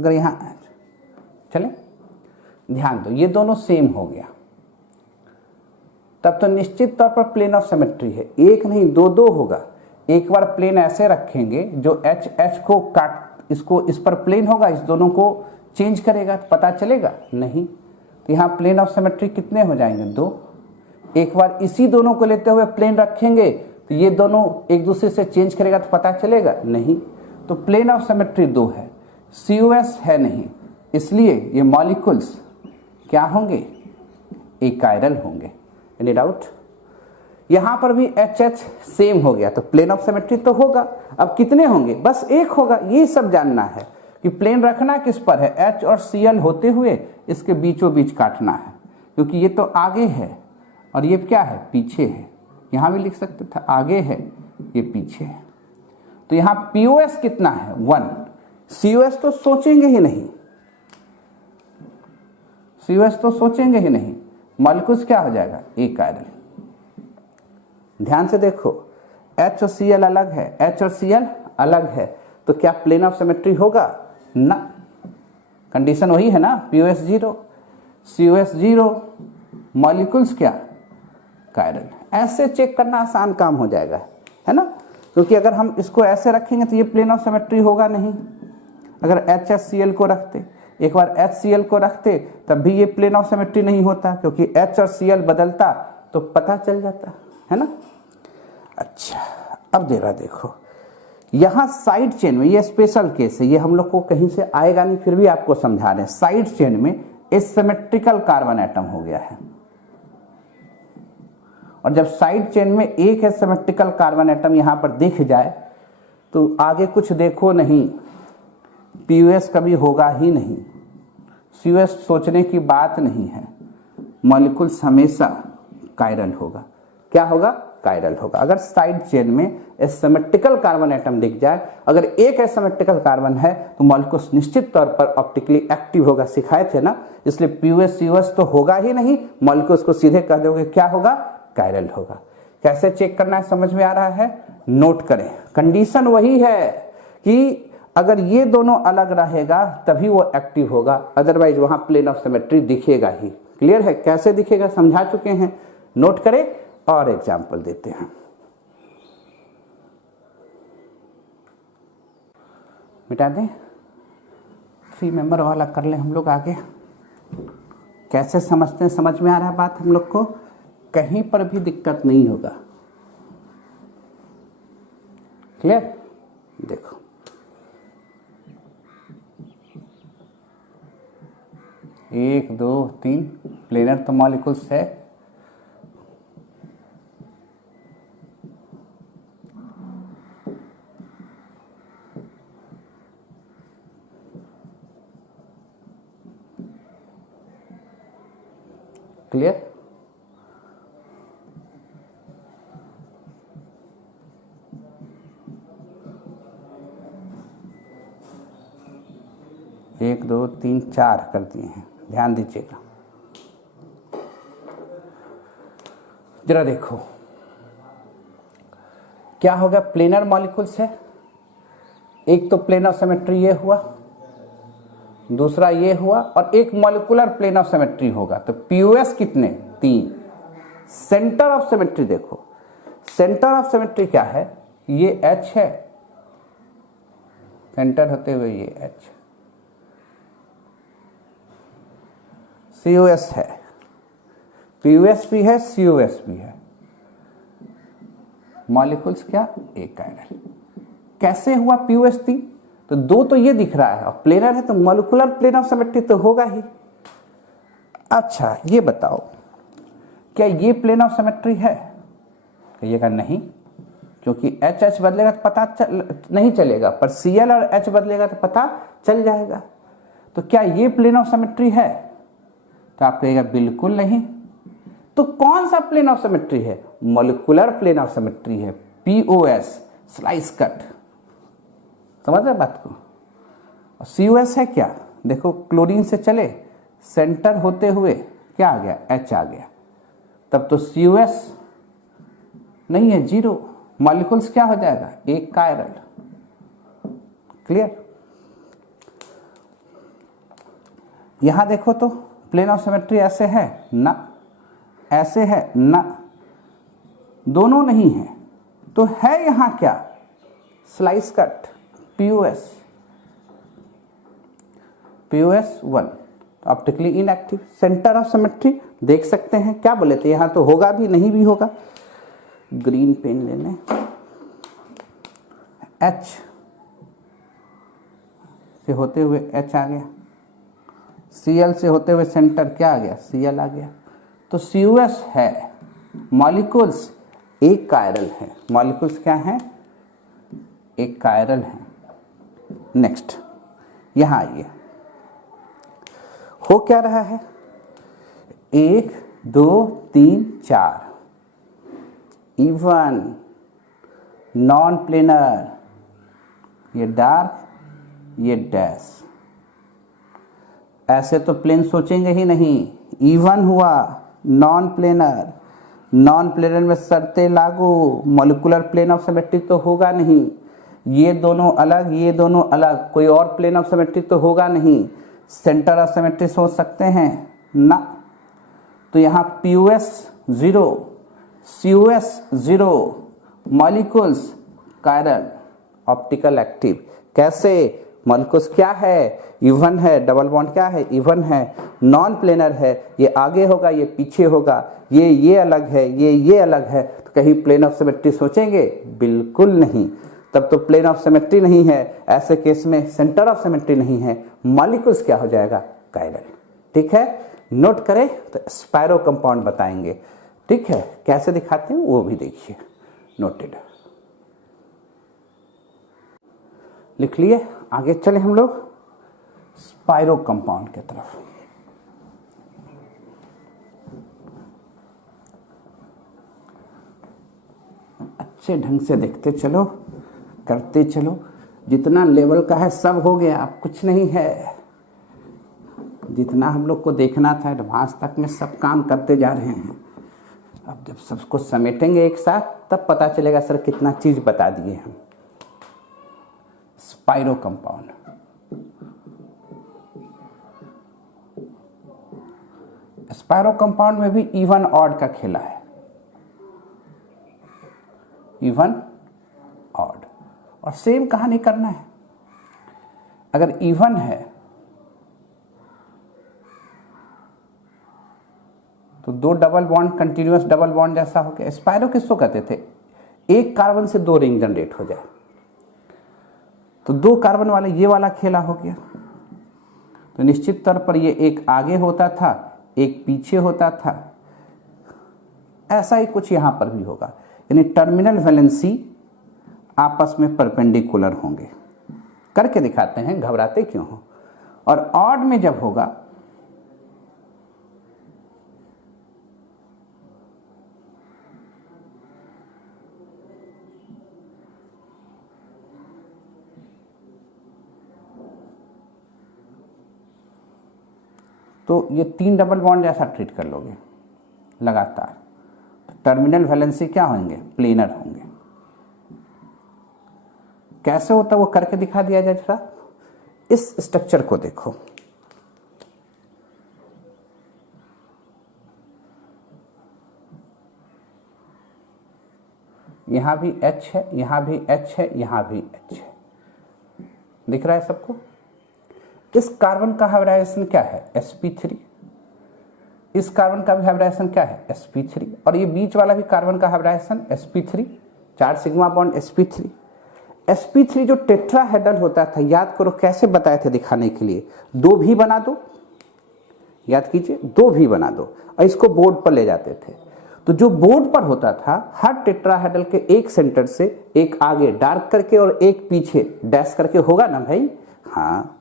अगर यहाँ चले, ध्यान दो ये दोनों सेम हो गया, तब तो निश्चित तौर पर प्लेन ऑफ सिमेट्री है। एक नहीं दो दो होगा। एक बार प्लेन ऐसे रखेंगे जो एच एच को काट, इसको इस पर प्लेन होगा, इस दोनों को चेंज करेगा तो पता चलेगा नहीं। तो यहाँ प्लेन ऑफ सिमेट्री कितने हो जाएंगे? दो। एक बार इसी दोनों को लेते हुए प्लेन रखेंगे तो ये दोनों एक दूसरे से चेंज करेगा तो पता चलेगा नहीं। तो प्लेन ऑफ सिमेट्री दो है, COS है नहीं, इसलिए ये मॉलिक्यूल्स क्या होंगे? एकाइरल होंगे। Any doubt? यहां पर भी HH सेम हो गया तो प्लेन ऑफ सिमेट्री तो होगा। अब कितने होंगे? बस एक होगा। ये सब जानना है कि प्लेन रखना किस पर है, H और Cl होते हुए इसके बीचों बीच काटना है, क्योंकि ये तो आगे है और ये क्या है? पीछे है। यहां भी लिख सकते थे आगे है, ये पीछे है। तो यहां POS कितना है? 1। COS तो सोचेंगे ही नहीं, COS तो सोचेंगे ही नहीं। मॉलिक्यूल्स क्या हो जाएगा? एकाइरल। ध्यान से देखो, H और Cl अलग है, H और Cl अलग है, तो क्या प्लेन ऑफ सिमेट्री होगा? ना। कंडीशन वही है ना, POS 0, COS 0, मॉलिक्यूल्स क्या? कायरल। ऐसे चेक करना आसान काम हो जाएगा, है ना, क्योंकि अगर हम इसको ऐसे रखेंगे तो ये प्लेन ऑफ सिमेट्री होगा नहीं। अगर HCl को रखते, एक बार HCl को रखते तब भी ये प्लेन ऑफ सिमेट्री नहीं होता, क्योंकि H और Cl बदलता तो पता चल जाता, है ना। अच्छा, अब दे रहा देखो, यहाँ साइड चेन में ये स्पेशल केस है, ये हम लोग को कहीं से आएगा नहीं, फिर भी आपको समझा रहे हैं। साइड चेन में एसिमेट्रिकल कार्बन एटम हो गया है, और जब साइड चेन में एक एसिमेट्रिकल कार्बन एटम यहां पर दिख जाए तो आगे कुछ देखो नहीं, POS कभी होगा ही नहीं, COS सोचने की बात नहीं है। मॉलिक्यूल्स हमेशा कायरल होगा। क्या होगा? कायरल होगा। अगर साइड चेन में एसिमेट्रिकल कार्बन एटम दिख जाए, अगर एक एसिमेट्रिकल कार्बन है तो मॉलिक्यूल्स निश्चित तौर पर ऑप्टिकली एक्टिव होगा, सिखाए थे ना, इसलिए POS COS तो होगा ही नहीं, मॉलिक्यूल्स को सीधे कह दोगे क्या होगा? कायरल होगा। कैसे चेक करना है समझ में आ रहा है? नोट करें, कंडीशन वही है कि अगर ये दोनों अलग रहेगा तभी वो एक्टिव होगा, अदरवाइज वहां प्लेन ऑफ सिमेट्री दिखेगा ही। क्लियर है? कैसे दिखेगा समझा चुके हैं, नोट करें और एग्जाम्पल देते हैं। मिटा दें, 3 मेंबर वाला कर ले हम लोग आगे। कैसे समझते हैं, समझ में आ रहा है बात हम लोग को? कहीं पर भी दिक्कत नहीं होगा। क्लियर? देखो, एक दो तीन प्लेनर तो मॉलिक्यूल्स है, क्लियर? एक दो तीन चार कर दिए हैं, ध्यान दीजिएगा। जरा देखो क्या होगा, प्लेनर मॉलिक्यूल्स है, एक तो प्लेन ऑफ सिमेट्री ये हुआ, दूसरा ये हुआ, और एक मॉलिक्यूलर प्लेन ऑफ सिमेट्री होगा। तो POS कितने? 3। सेंटर ऑफ सिमेट्री देखो, सेंटर ऑफ सिमेट्री क्या है? ये H है, सेंटर होते हुए ये H, COS है, POS भी है, COS भी है, मॉलिक्यूल्स क्या? एक कायरल। कैसे हुआ POS 3? तो दो तो ये दिख रहा है, और प्लेनर है तो मॉलिक्यूलर प्लेन ऑफ सिमेट्री तो होगा ही। अच्छा, ये बताओ क्या ये प्लेन ऑफ सिमेट्री है? कहिएगा नहीं, क्योंकि H बदलेगा तो पता नहीं चलेगा, पर Cl और H बदलेगा तो पता चल जाएगा। तो क्या ये प्लेन ऑफ सिमेट्री है? तो आप कहिएगा बिल्कुल नहीं। तो कौन सा प्लेन ऑफ सिमेट्री है? मॉलिक्यूलर प्लेन ऑफ सिमेट्री है, POS, स्लाइस कट। समझ रहे बात को? और COS है क्या? देखो, क्लोरीन से चले, सेंटर होते हुए क्या आ गया? H आ गया, तब तो COS नहीं है, 0। मॉलिक्यूल्स क्या हो जाएगा? एक कायरल। क्लियर? यहां देखो तो प्लेन ऑफ सिमेट्री ऐसे है ना, ऐसे है ना, दोनों नहीं है, तो है यहां क्या, slice cut, POS, POS 1, optically inactive. Centre of symmetry देख सकते हैं, क्या बोले थे, यहां तो होगा भी नहीं भी होगा। ग्रीन पेन लेने, एच से होते हुए एच आ गया, सीएल से होते हुए सेंटर क्या आ गया, सीएल आ गया। तो सीयूएस है, मॉलिक्यूल्स एक कायरल है, मॉलिक्यूल्स क्या है, एक कायरल है। नेक्स्ट यहां आइए, हो क्या रहा है, 1 2 3 4, इवन, नॉन प्लेनर, ये डार्क, ये डैश। ऐसे तो प्लेन सोचेंगे ही नहीं, इवन हुआ, नॉन प्लेनर, नॉन प्लेनर में शर्तें लागू, मॉलिक्यूलर प्लेन ऑफ सिमेट्री तो होगा नहीं, ये दोनों अलग, ये दोनों अलग, कोई और प्लेन ऑफ सिमेट्री तो होगा नहीं। सेंटर ऑफ सिमेट्री सोच सकते हैं ना, तो यहाँ POS 0, COS 0, molecules chiral, optical active. कैसे, मॉलिक्यूल्स क्या है, इवन है, डबल बॉन्ड क्या है, इवन है, नॉन प्लेनर है, ये आगे होगा, ये पीछे होगा, ये अलग है, ये अलग है, तो कहीं प्लेन ऑफ सिमेट्री सोचेंगे, बिल्कुल नहीं, तब तो प्लेन ऑफ सिमेट्री नहीं है। ऐसे केस में सेंटर ऑफ सिमेट्री नहीं है, मॉलिक्यूल्स क्या हो जाएगा, कायरल। ठीक है, नोट करें तो स्पायरो कंपाउंड बताएंगे। ठीक है, कैसे दिखाते हैं वो भी देखिए, नोटेड, लिख लिए। आगे चले हम लोग स्पायरो कंपाउंड की तरफ। अच्छे ढंग से देखते चलो, करते चलो, जितना लेवल का है सब हो गया, अब कुछ नहीं है। जितना हम लोग को देखना था एडवांस तक में सब काम करते जा रहे हैं। अब जब सबको समेटेंगे एक साथ तब पता चलेगा सर कितना चीज बता दिए हम। स्पायरो कंपाउंड, स्पायरो कंपाउंड में भी इवन ऑड का खेला है, इवन ऑड, और सेम कहानी करना है। अगर इवन है तो 2 double bond continuous double bond जैसा हो गया। स्पायरो किसको कहते थे, एक कार्बन से 2 रिंग जनरेट हो जाए, तो 2 कार्बन वाले ये वाला खेला हो गया। तो निश्चित तौर पर ये एक आगे होता था, एक पीछे होता था, ऐसा ही कुछ यहां पर भी होगा, यानी टर्मिनल वैलेंसी आपस में परपेंडिकुलर होंगे। करके दिखाते हैं, घबराते क्यों हो। और ऑड में जब होगा तो ये 3 डबल बॉन्ड जैसा ट्रीट कर लोगे लगातार, तो टर्मिनल वैलेंसी क्या होंगे, प्लेनर होंगे। कैसे होता वो करके दिखा दिया जाए जरा। इस स्ट्रक्चर को देखो, यहां भी H है, यहां भी H है, यहां भी H है, दिख रहा है सबको। इस कार्बन का हाइब्रिडाइजेशन क्या है, sp3, इस कार्बन का भी हाइब्रिडाइजेशन क्या है, sp3, और ये बीच वाला भी कार्बन का hybridisation sp3, 4 sigma bond sp3। sp3 जो टेट्राहेड्रल होता था, याद करो कैसे बताए थे दिखाने के लिए, 2 भी बना दो, याद कीजिए 2 भी बना दो, और इसको बोर्ड पर ले जाते थे। तो जो बोर्ड पर होता था, हर टेट्राहेड्रल के एक सेंटर से एक आगे डार्क करके और एक पीछे डैश करके होगा ना भाई। हाँ,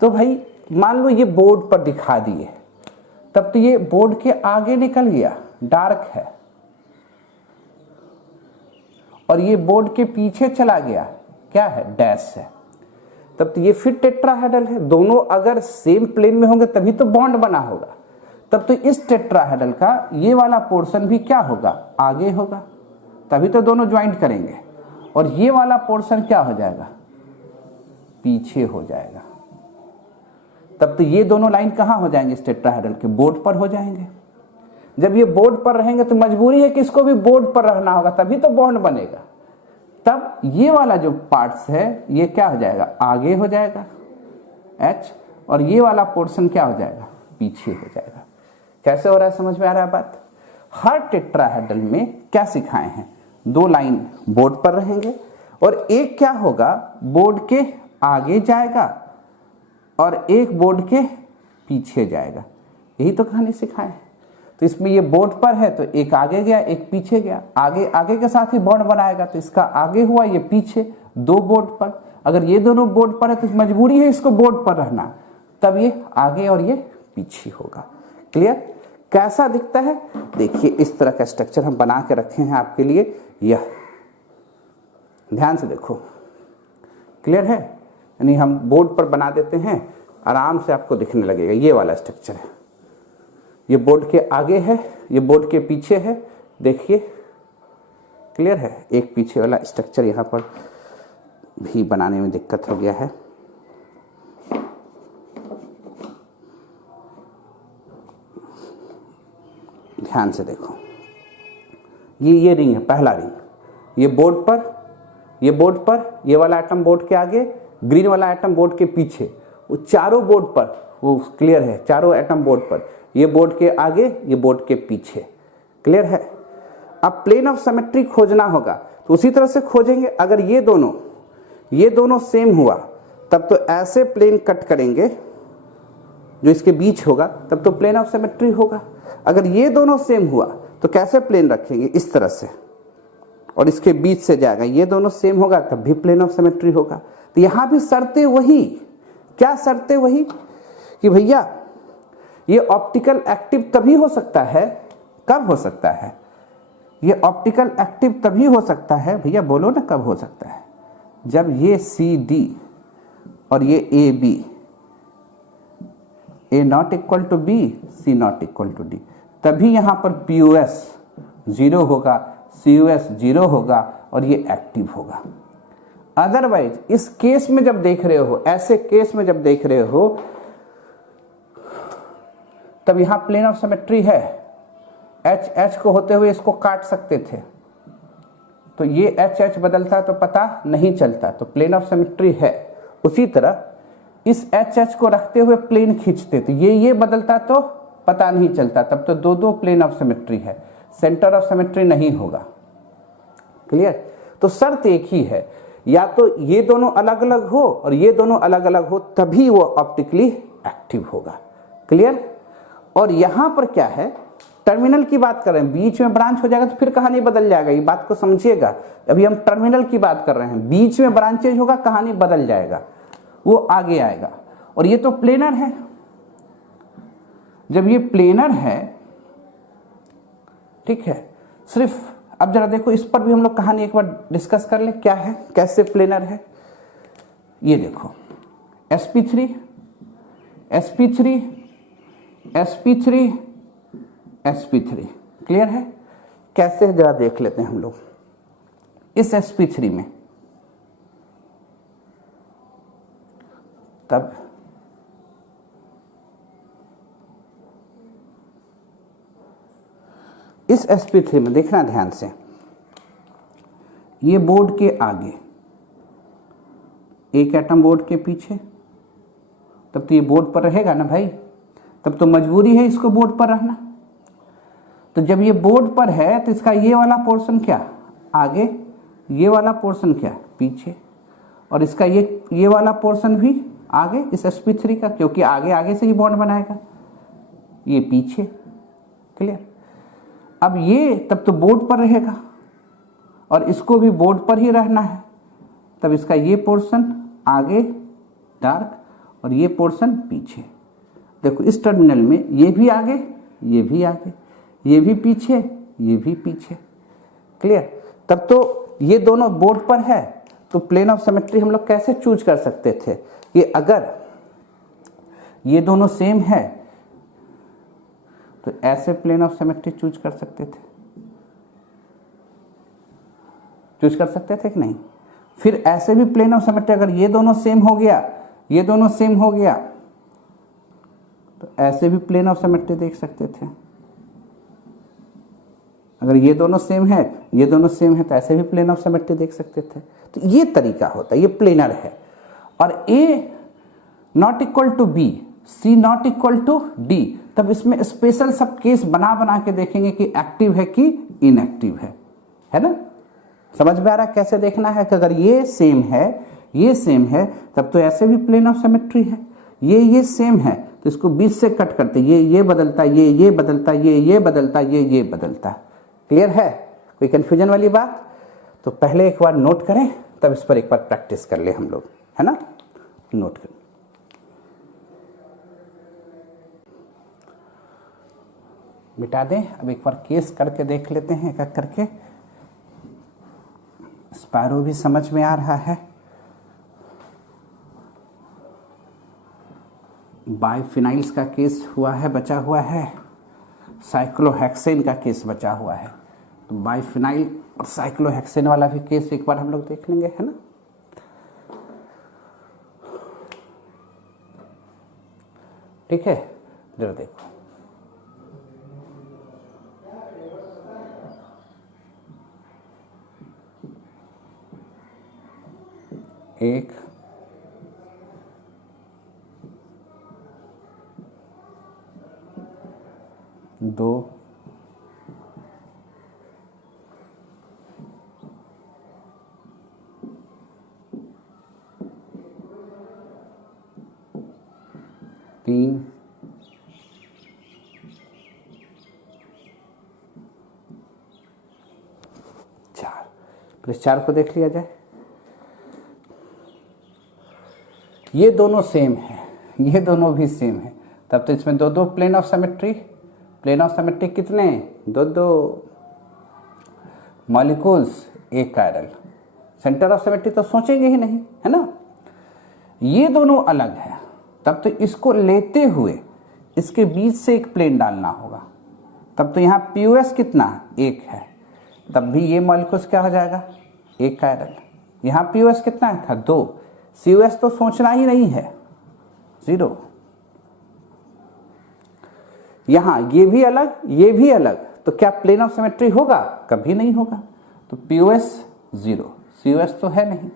तो भाई मान लो ये बोर्ड पर दिखा दिए, तब तो ये बोर्ड के आगे निकल गया, डार्क है, और ये बोर्ड के पीछे चला गया, क्या है, डैश है, तब तो ये फिर टेट्राहेड्रल है। दोनों अगर सेम प्लेन में होंगे तभी तो बॉन्ड बना होगा, तब तो इस टेट्राहेड्रल का ये वाला पोर्शन भी क्या होगा, आगे होगा, तभी तो दोनों ज्वाइंट करेंगे, और ये वाला पोर्शन क्या हो जाएगा, पीछे हो जाएगा। तब तो ये दोनों लाइन कहाँ हो जाएंगे इस टेट्राहेड्रल के? बोर्ड पर हो जाएंगे। जब ये बोर्ड पर रहेंगे तो मजबूरी है कि इसको भी बोर्ड पर रहना होगा, तभी तो बॉन्ड बनेगा। तब ये वाला जो पार्ट्स है ये क्या हो जाएगा? आगे हो जाएगा H, और ये वाला पोर्शन क्या हो जाएगा? पीछे हो जाएगा। कैसे हो रहा है? समझ में आ रहा है बात? हर टेट्राहेड्रल में क्या सिखाए हैं? 2 लाइन बोर्ड पर रहेंगे और एक क्या होगा? बोर्ड के आगे जाएगा और एक बोर्ड के पीछे जाएगा। यही तो कहानी सिखाए हैं। तो इसमें ये बोर्ड पर है तो एक आगे गया एक पीछे गया, आगे आगे के साथ ही बॉन्ड बनाएगा तो इसका आगे हुआ, ये पीछे, 2 बोर्ड पर। अगर ये दोनों बोर्ड पर है तो मजबूरी है इसको बोर्ड पर रहना, तब ये आगे और ये पीछे होगा। क्लियर? कैसा दिखता है? देखिए इस तरह का स्ट्रक्चर हम बना के रखे हैं आपके लिए। यह ध्यान से देखो, क्लियर है? यानी हम बोर्ड पर बना देते हैं, आराम से आपको दिखने लगेगा। ये वाला स्ट्रक्चर है, ये बोर्ड के आगे है, ये बोर्ड के पीछे है। देखिए क्लियर है? एक पीछे वाला स्ट्रक्चर यहाँ पर भी बनाने में दिक्कत हो गया है। ध्यान से देखो, ये रिंग है, पहला रिंग, ये बोर्ड पर, ये बोर्ड पर, ये वाला एटम बोर्ड के आगे, ग्रीन वाला एटम बोर्ड के पीछे। वो चारों बोर्ड पर, वो क्लियर है? चारों एटम बोर्ड पर, ये बोर्ड के आगे, ये बोर्ड के पीछे। क्लियर है? अब प्लेन ऑफ सिमेट्री खोजना होगा तो उसी तरह से खोजेंगे। अगर ये दोनों सेम हुआ तब तो ऐसे प्लेन कट करेंगे जो इसके बीच होगा, तब तो प्लेन ऑफ सिमेट्री होगा। अगर ये दोनों सेम हुआ तो कैसे प्लेन रखेंगे? इस तरह से, और इसके बीच से जाएगा। ये दोनों सेम होगा तब भी प्लेन ऑफ सिमेट्री होगा। तो यहां भी शर्तें वही। क्या शर्तें? वही कि भैया ये ऑप्टिकल एक्टिव तभी हो सकता है। कब हो सकता है? ये ऑप्टिकल एक्टिव तभी हो सकता है भैया, बोलो ना कब हो सकता है? जब ये CD और ये AB, A not equal to B, C not equal to D, तभी यहां पर POS 0 होगा, COS 0 होगा और ये एक्टिव होगा। अदरवाइज इस केस में जब देख रहे हो, ऐसे केस में जब देख रहे हो, तब यहां प्लेन ऑफ सिमेट्री है। H को होते हुए इसको काट सकते थे, तो ये H बदलता तो पता नहीं चलता, तो प्लेन ऑफ सिमेट्री है। उसी तरह इस H को रखते हुए प्लेन खींचते तो ये बदलता तो पता नहीं चलता, तब तो 2 प्लेन ऑफ सिमेट्री है, सेंटर ऑफ सिमेट्री नहीं होगा। क्लियर? तो शर्त एक ही है, या तो ये दोनों अलग अलग हो और ये दोनों अलग अलग हो, तभी वो ऑप्टिकली एक्टिव होगा। क्लियर? और यहां पर क्या है? टर्मिनल की बात कर रहे हैं। बीच में ब्रांच हो जाएगा तो फिर कहानी बदल जाएगा, ये बात को समझिएगा। अभी हम टर्मिनल की बात कर रहे हैं, बीच में ब्रांचेज होगा, कहानी बदल जाएगा, वो आगे आएगा। और ये तो प्लेनर है। जब ये प्लेनर है, ठीक है, सिर्फ अब जरा देखो, इस पर भी हम लोग कहानी एक बार डिस्कस कर ले, क्या है, कैसे प्लेनर है। ये देखो sp3 sp3 sp3 sp3, clear है? कैसे जरा देख लेते हैं हम लोग। इस sp3 में तब इस sp3 में देखना ध्यान से, ये बोर्ड के आगे, एक एटम बोर्ड के पीछे, तब तो ये बोर्ड पर रहेगा ना भाई, तब तो मजबूरी है इसको बोर्ड पर रहना। तो जब ये बोर्ड पर है तो इसका ये वाला पोर्शन क्या? आगे, ये वाला पोर्शन क्या? पीछे, और इसका ये वाला पोर्शन भी आगे, इस sp3 का, क्योंकि आगे आगे से ही बॉन्ड बनाएगा, ये पीछे। क्लियर? अब ये तब तो बोर्ड पर रहेगा और इसको भी बोर्ड पर ही रहना है, तब इसका ये पोर्शन आगे डार्क और ये पोर्शन पीछे। देखो इस टर्मिनल में ये भी आगे, ये भी आगे, ये भी पीछे, ये भी पीछे। क्लियर? तब तो ये दोनों बोर्ड पर है, तो प्लेन ऑफ सिमेट्री हम लोग कैसे चूज कर सकते थे कि अगर ये दोनों सेम है तो ऐसे प्लेन ऑफ सिमेट्री चूज कर सकते थे, चूज कर सकते थे कि नहीं? फिर ऐसे भी प्लेन ऑफ सिमेट्री, अगर ये दोनों सेम हो गया, ये दोनों सेम हो गया, तो ऐसे भी प्लेन ऑफ सिमेट्री देख सकते थे। अगर ये दोनों सेम है, ये दोनों सेम है, तो ऐसे भी प्लेन ऑफ सिमेट्री देख सकते थे। तो ये तरीका होता है, ये प्लेनर है। और A not equal to B, C not equal to D, तब इसमें स्पेशल सब केस बना बना के देखेंगे कि एक्टिव है कि इनएक्टिव है ना। समझ में आ रहा है कैसे देखना है कि अगर ये सेम है, ये सेम है, तब तो ऐसे भी प्लेन ऑफ सिमेट्री है। ये सेम है तो इसको बीच से कट करते, ये बदलता, ये बदलता, ये बदलता, ये बदलता। क्लियर है? कोई कंफ्यूजन वाली बात? तो पहले एक बार नोट करें, तब इस पर एक बार प्रैक्टिस कर ले हम लोग, है ना। नोट करें। मिटा दें। अब एक बार केस करके देख लेते हैं एक एक करके। स्पैरो भी समझ में आ रहा है। बाइफिनाइल्स का केस हुआ है, बचा हुआ है। साइक्लोहेक्सेन का केस बचा हुआ है। तो बाइफिनाइल और साइक्लोहेक्सेन वाला भी केस एक बार हम लोग देख लेंगे, है ना। ठीक है, जरा देखो। एक, दो, तीन, चार। फिर इस चार को देख लिया जाए। ये दोनों सेम है, ये दोनों भी सेम है, तब तो इसमें दो दो plane of symmetry. Plane of symmetry कितने? दो दो मॉलिक्यूल्स, एक कायरल। सेंटर ऑफ सिमेट्री तो सोचेंगे ही नहीं, है ना। ये दोनों अलग है, तब तो इसको लेते हुए इसके बीच से एक प्लेन डालना होगा। तब तो यहाँ पीओएस कितना? एक है, तब भी ये मॉलिक्यूल्स क्या हो जाएगा? एक कायरल। यहाँ पीओएस कितना था? दो। सीओएस तो सोचना ही नहीं है, जीरो। यहां ये भी अलग, ये भी अलग, तो क्या प्लेन ऑफ सिमेट्री होगा? कभी नहीं होगा। तो पीओएस जीरो, सीओएस तो है नहीं,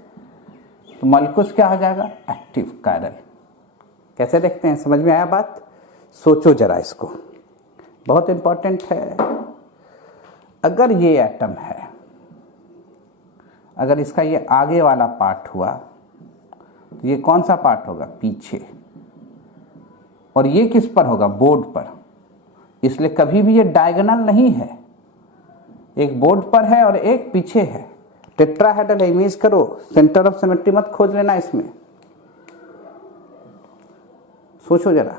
तो मॉलिक्यूल्स क्या हो जाएगा? Active chiral. कैसे देखते हैं? समझ में आया बात? सोचो जरा इसको, बहुत इंपॉर्टेंट है। अगर ये एटम है, अगर इसका ये आगे वाला पार्ट हुआ, तो ये कौन सा पार्ट होगा? पीछे। और ये किस पर होगा? बोर्ड पर। इसलिए कभी भी ये डायगोनल नहीं है, एक बोर्ड पर है और एक पीछे है। टेट्राहेड्रल इमेज करो, सेंटर ऑफ सिमेट्री मत खोज लेना इसमें। सोचो जरा,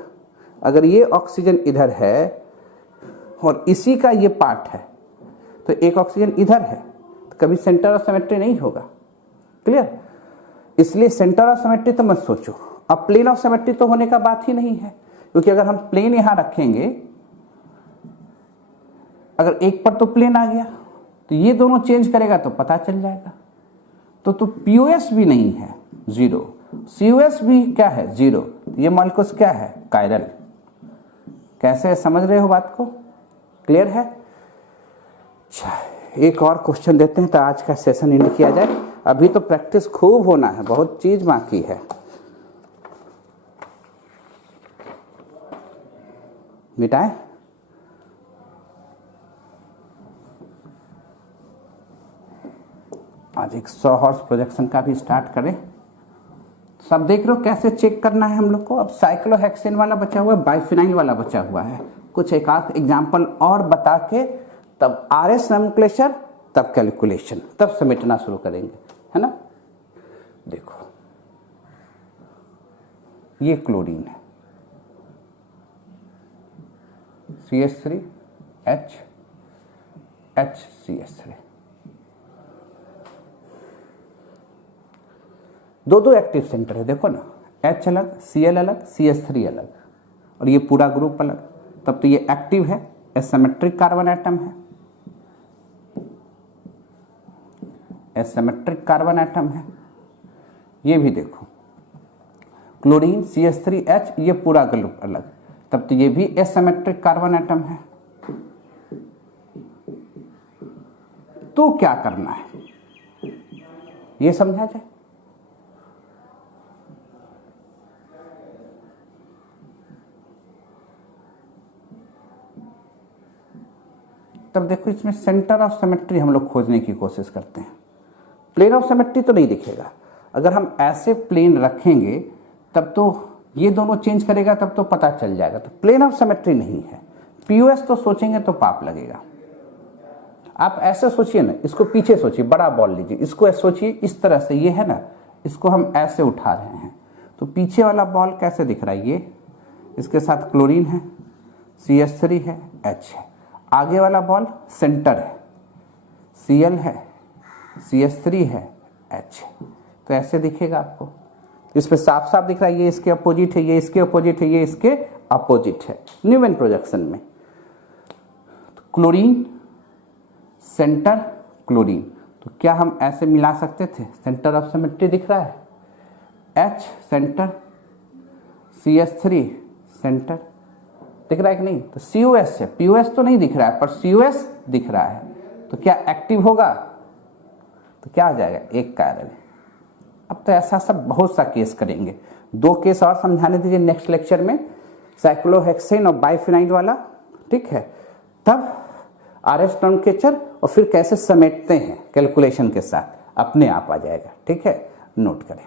अगर ये ऑक्सीजन इधर है और इसी का ये पार्ट है, तो एक ऑक्सीजन इधर है, तो कभी सेंटर ऑफ सिमेट्री नहीं होगा। क्लियर? इसलिए सेंटर ऑफ सिमेट्री तो मत सोचो। अब प्लेन ऑफ सिमेट्री तो होने का बात ही नहीं है, क्योंकि अगर हम प्लेन यहां रखेंगे, अगर एक पर तो प्लेन आ गया, तो ये दोनों चेंज करेगा तो पता चल जाएगा। तो पीओएस भी नहीं है, जीरो। सीओएस भी क्या है? जीरो। ये मॉलिक्यूल्स क्या है? कायरल। कैसे समझ रहे हो बात को? क्लियर है? अच्छा, एक और क्वेश्चन देते हैं तो आज का सेशन एंड किया जाए। अभी तो प्रैक्टिस खूब होना है, बहुत चीज बाकी है। मिटाए? आज एक 100 हॉर्स प्रोजेक्शन का भी स्टार्ट करें। सब देख रहे हो कैसे चेक करना है हम लोग को। अब साइक्लोहेक्सेन वाला बचा हुआ है, बाइफिनाइल वाला बचा हुआ है। कुछ एक आध एग्जाम्पल और बता के तब आरएस नोमेनक्लेचर, तब कैलकुलेशन, तब समेटना शुरू करेंगे, है ना। देखो, ये क्लोरीन है, CH3 HCH3। दो दो एक्टिव सेंटर है, देखो ना, H अलग, Cl अलग, CH3 अलग, और ये पूरा ग्रुप अलग। तब तो ये एक्टिव है, एसिमेट्रिक कार्बन एटम है, एसिमेट्रिक कार्बन एटम है। ये भी देखो, क्लोरीन CH3H, ये पूरा ग्रुप अलग, तब तो ये भी एसिमेट्रिक कार्बन एटम है। तो क्या करना है ये समझा जाए। तब देखो इसमें सेंटर ऑफ सिमेट्री हम लोग खोजने की कोशिश करते हैं। प्लेन ऑफ सिमेट्री तो नहीं दिखेगा, अगर हम ऐसे प्लेन रखेंगे तब तो ये दोनों चेंज करेगा, तब तो पता चल जाएगा। तो प्लेन ऑफ सिमेट्री नहीं है। पीओएस तो सोचेंगे तो पाप लगेगा। आप ऐसे सोचिए ना, इसको पीछे सोचिए, बड़ा बॉल लीजिए, इसको ऐसे सोचिए इस तरह से, ये है ना, इसको हम ऐसे उठा रहे हैं तो पीछे वाला बॉल कैसे दिख रहा है, ये इसके साथ क्लोरीन है, CH3 है, H है। आगे वाला बॉल सेंटर है, Cl है, CH3 है, H है। तो ऐसे दिखेगा आपको, इसमें साफ साफ दिख रहा है ये इसके अपोजिट है, ये इसके अपोजिट है, ये इसके अपोजिट है न्यूमैन प्रोजेक्शन में। तो क्लोरीन सेंटर क्लोरीन, तो क्या हम ऐसे मिला सकते थे? सेंटर ऑफ सिमेट्री दिख रहा है, H सेंटर, CH3 सेंटर, दिख रहा है कि नहीं? तो COS है, POS तो नहीं दिख रहा है पर COS दिख रहा है, तो क्या एक्टिव होगा? तो क्या आ जाएगा? एक कार्बन। अब तो ऐसा सब बहुत सा केस करेंगे, 2 केस और समझाने दीजिए नेक्स्ट लेक्चर में, साइक्लोहेक्सेन और बाइफिनाइल वाला, ठीक है। तब RS नॉनकेचर और फिर कैसे समेटते हैं कैलकुलेशन के साथ, अपने आप आ जाएगा, ठीक है। नोट करें।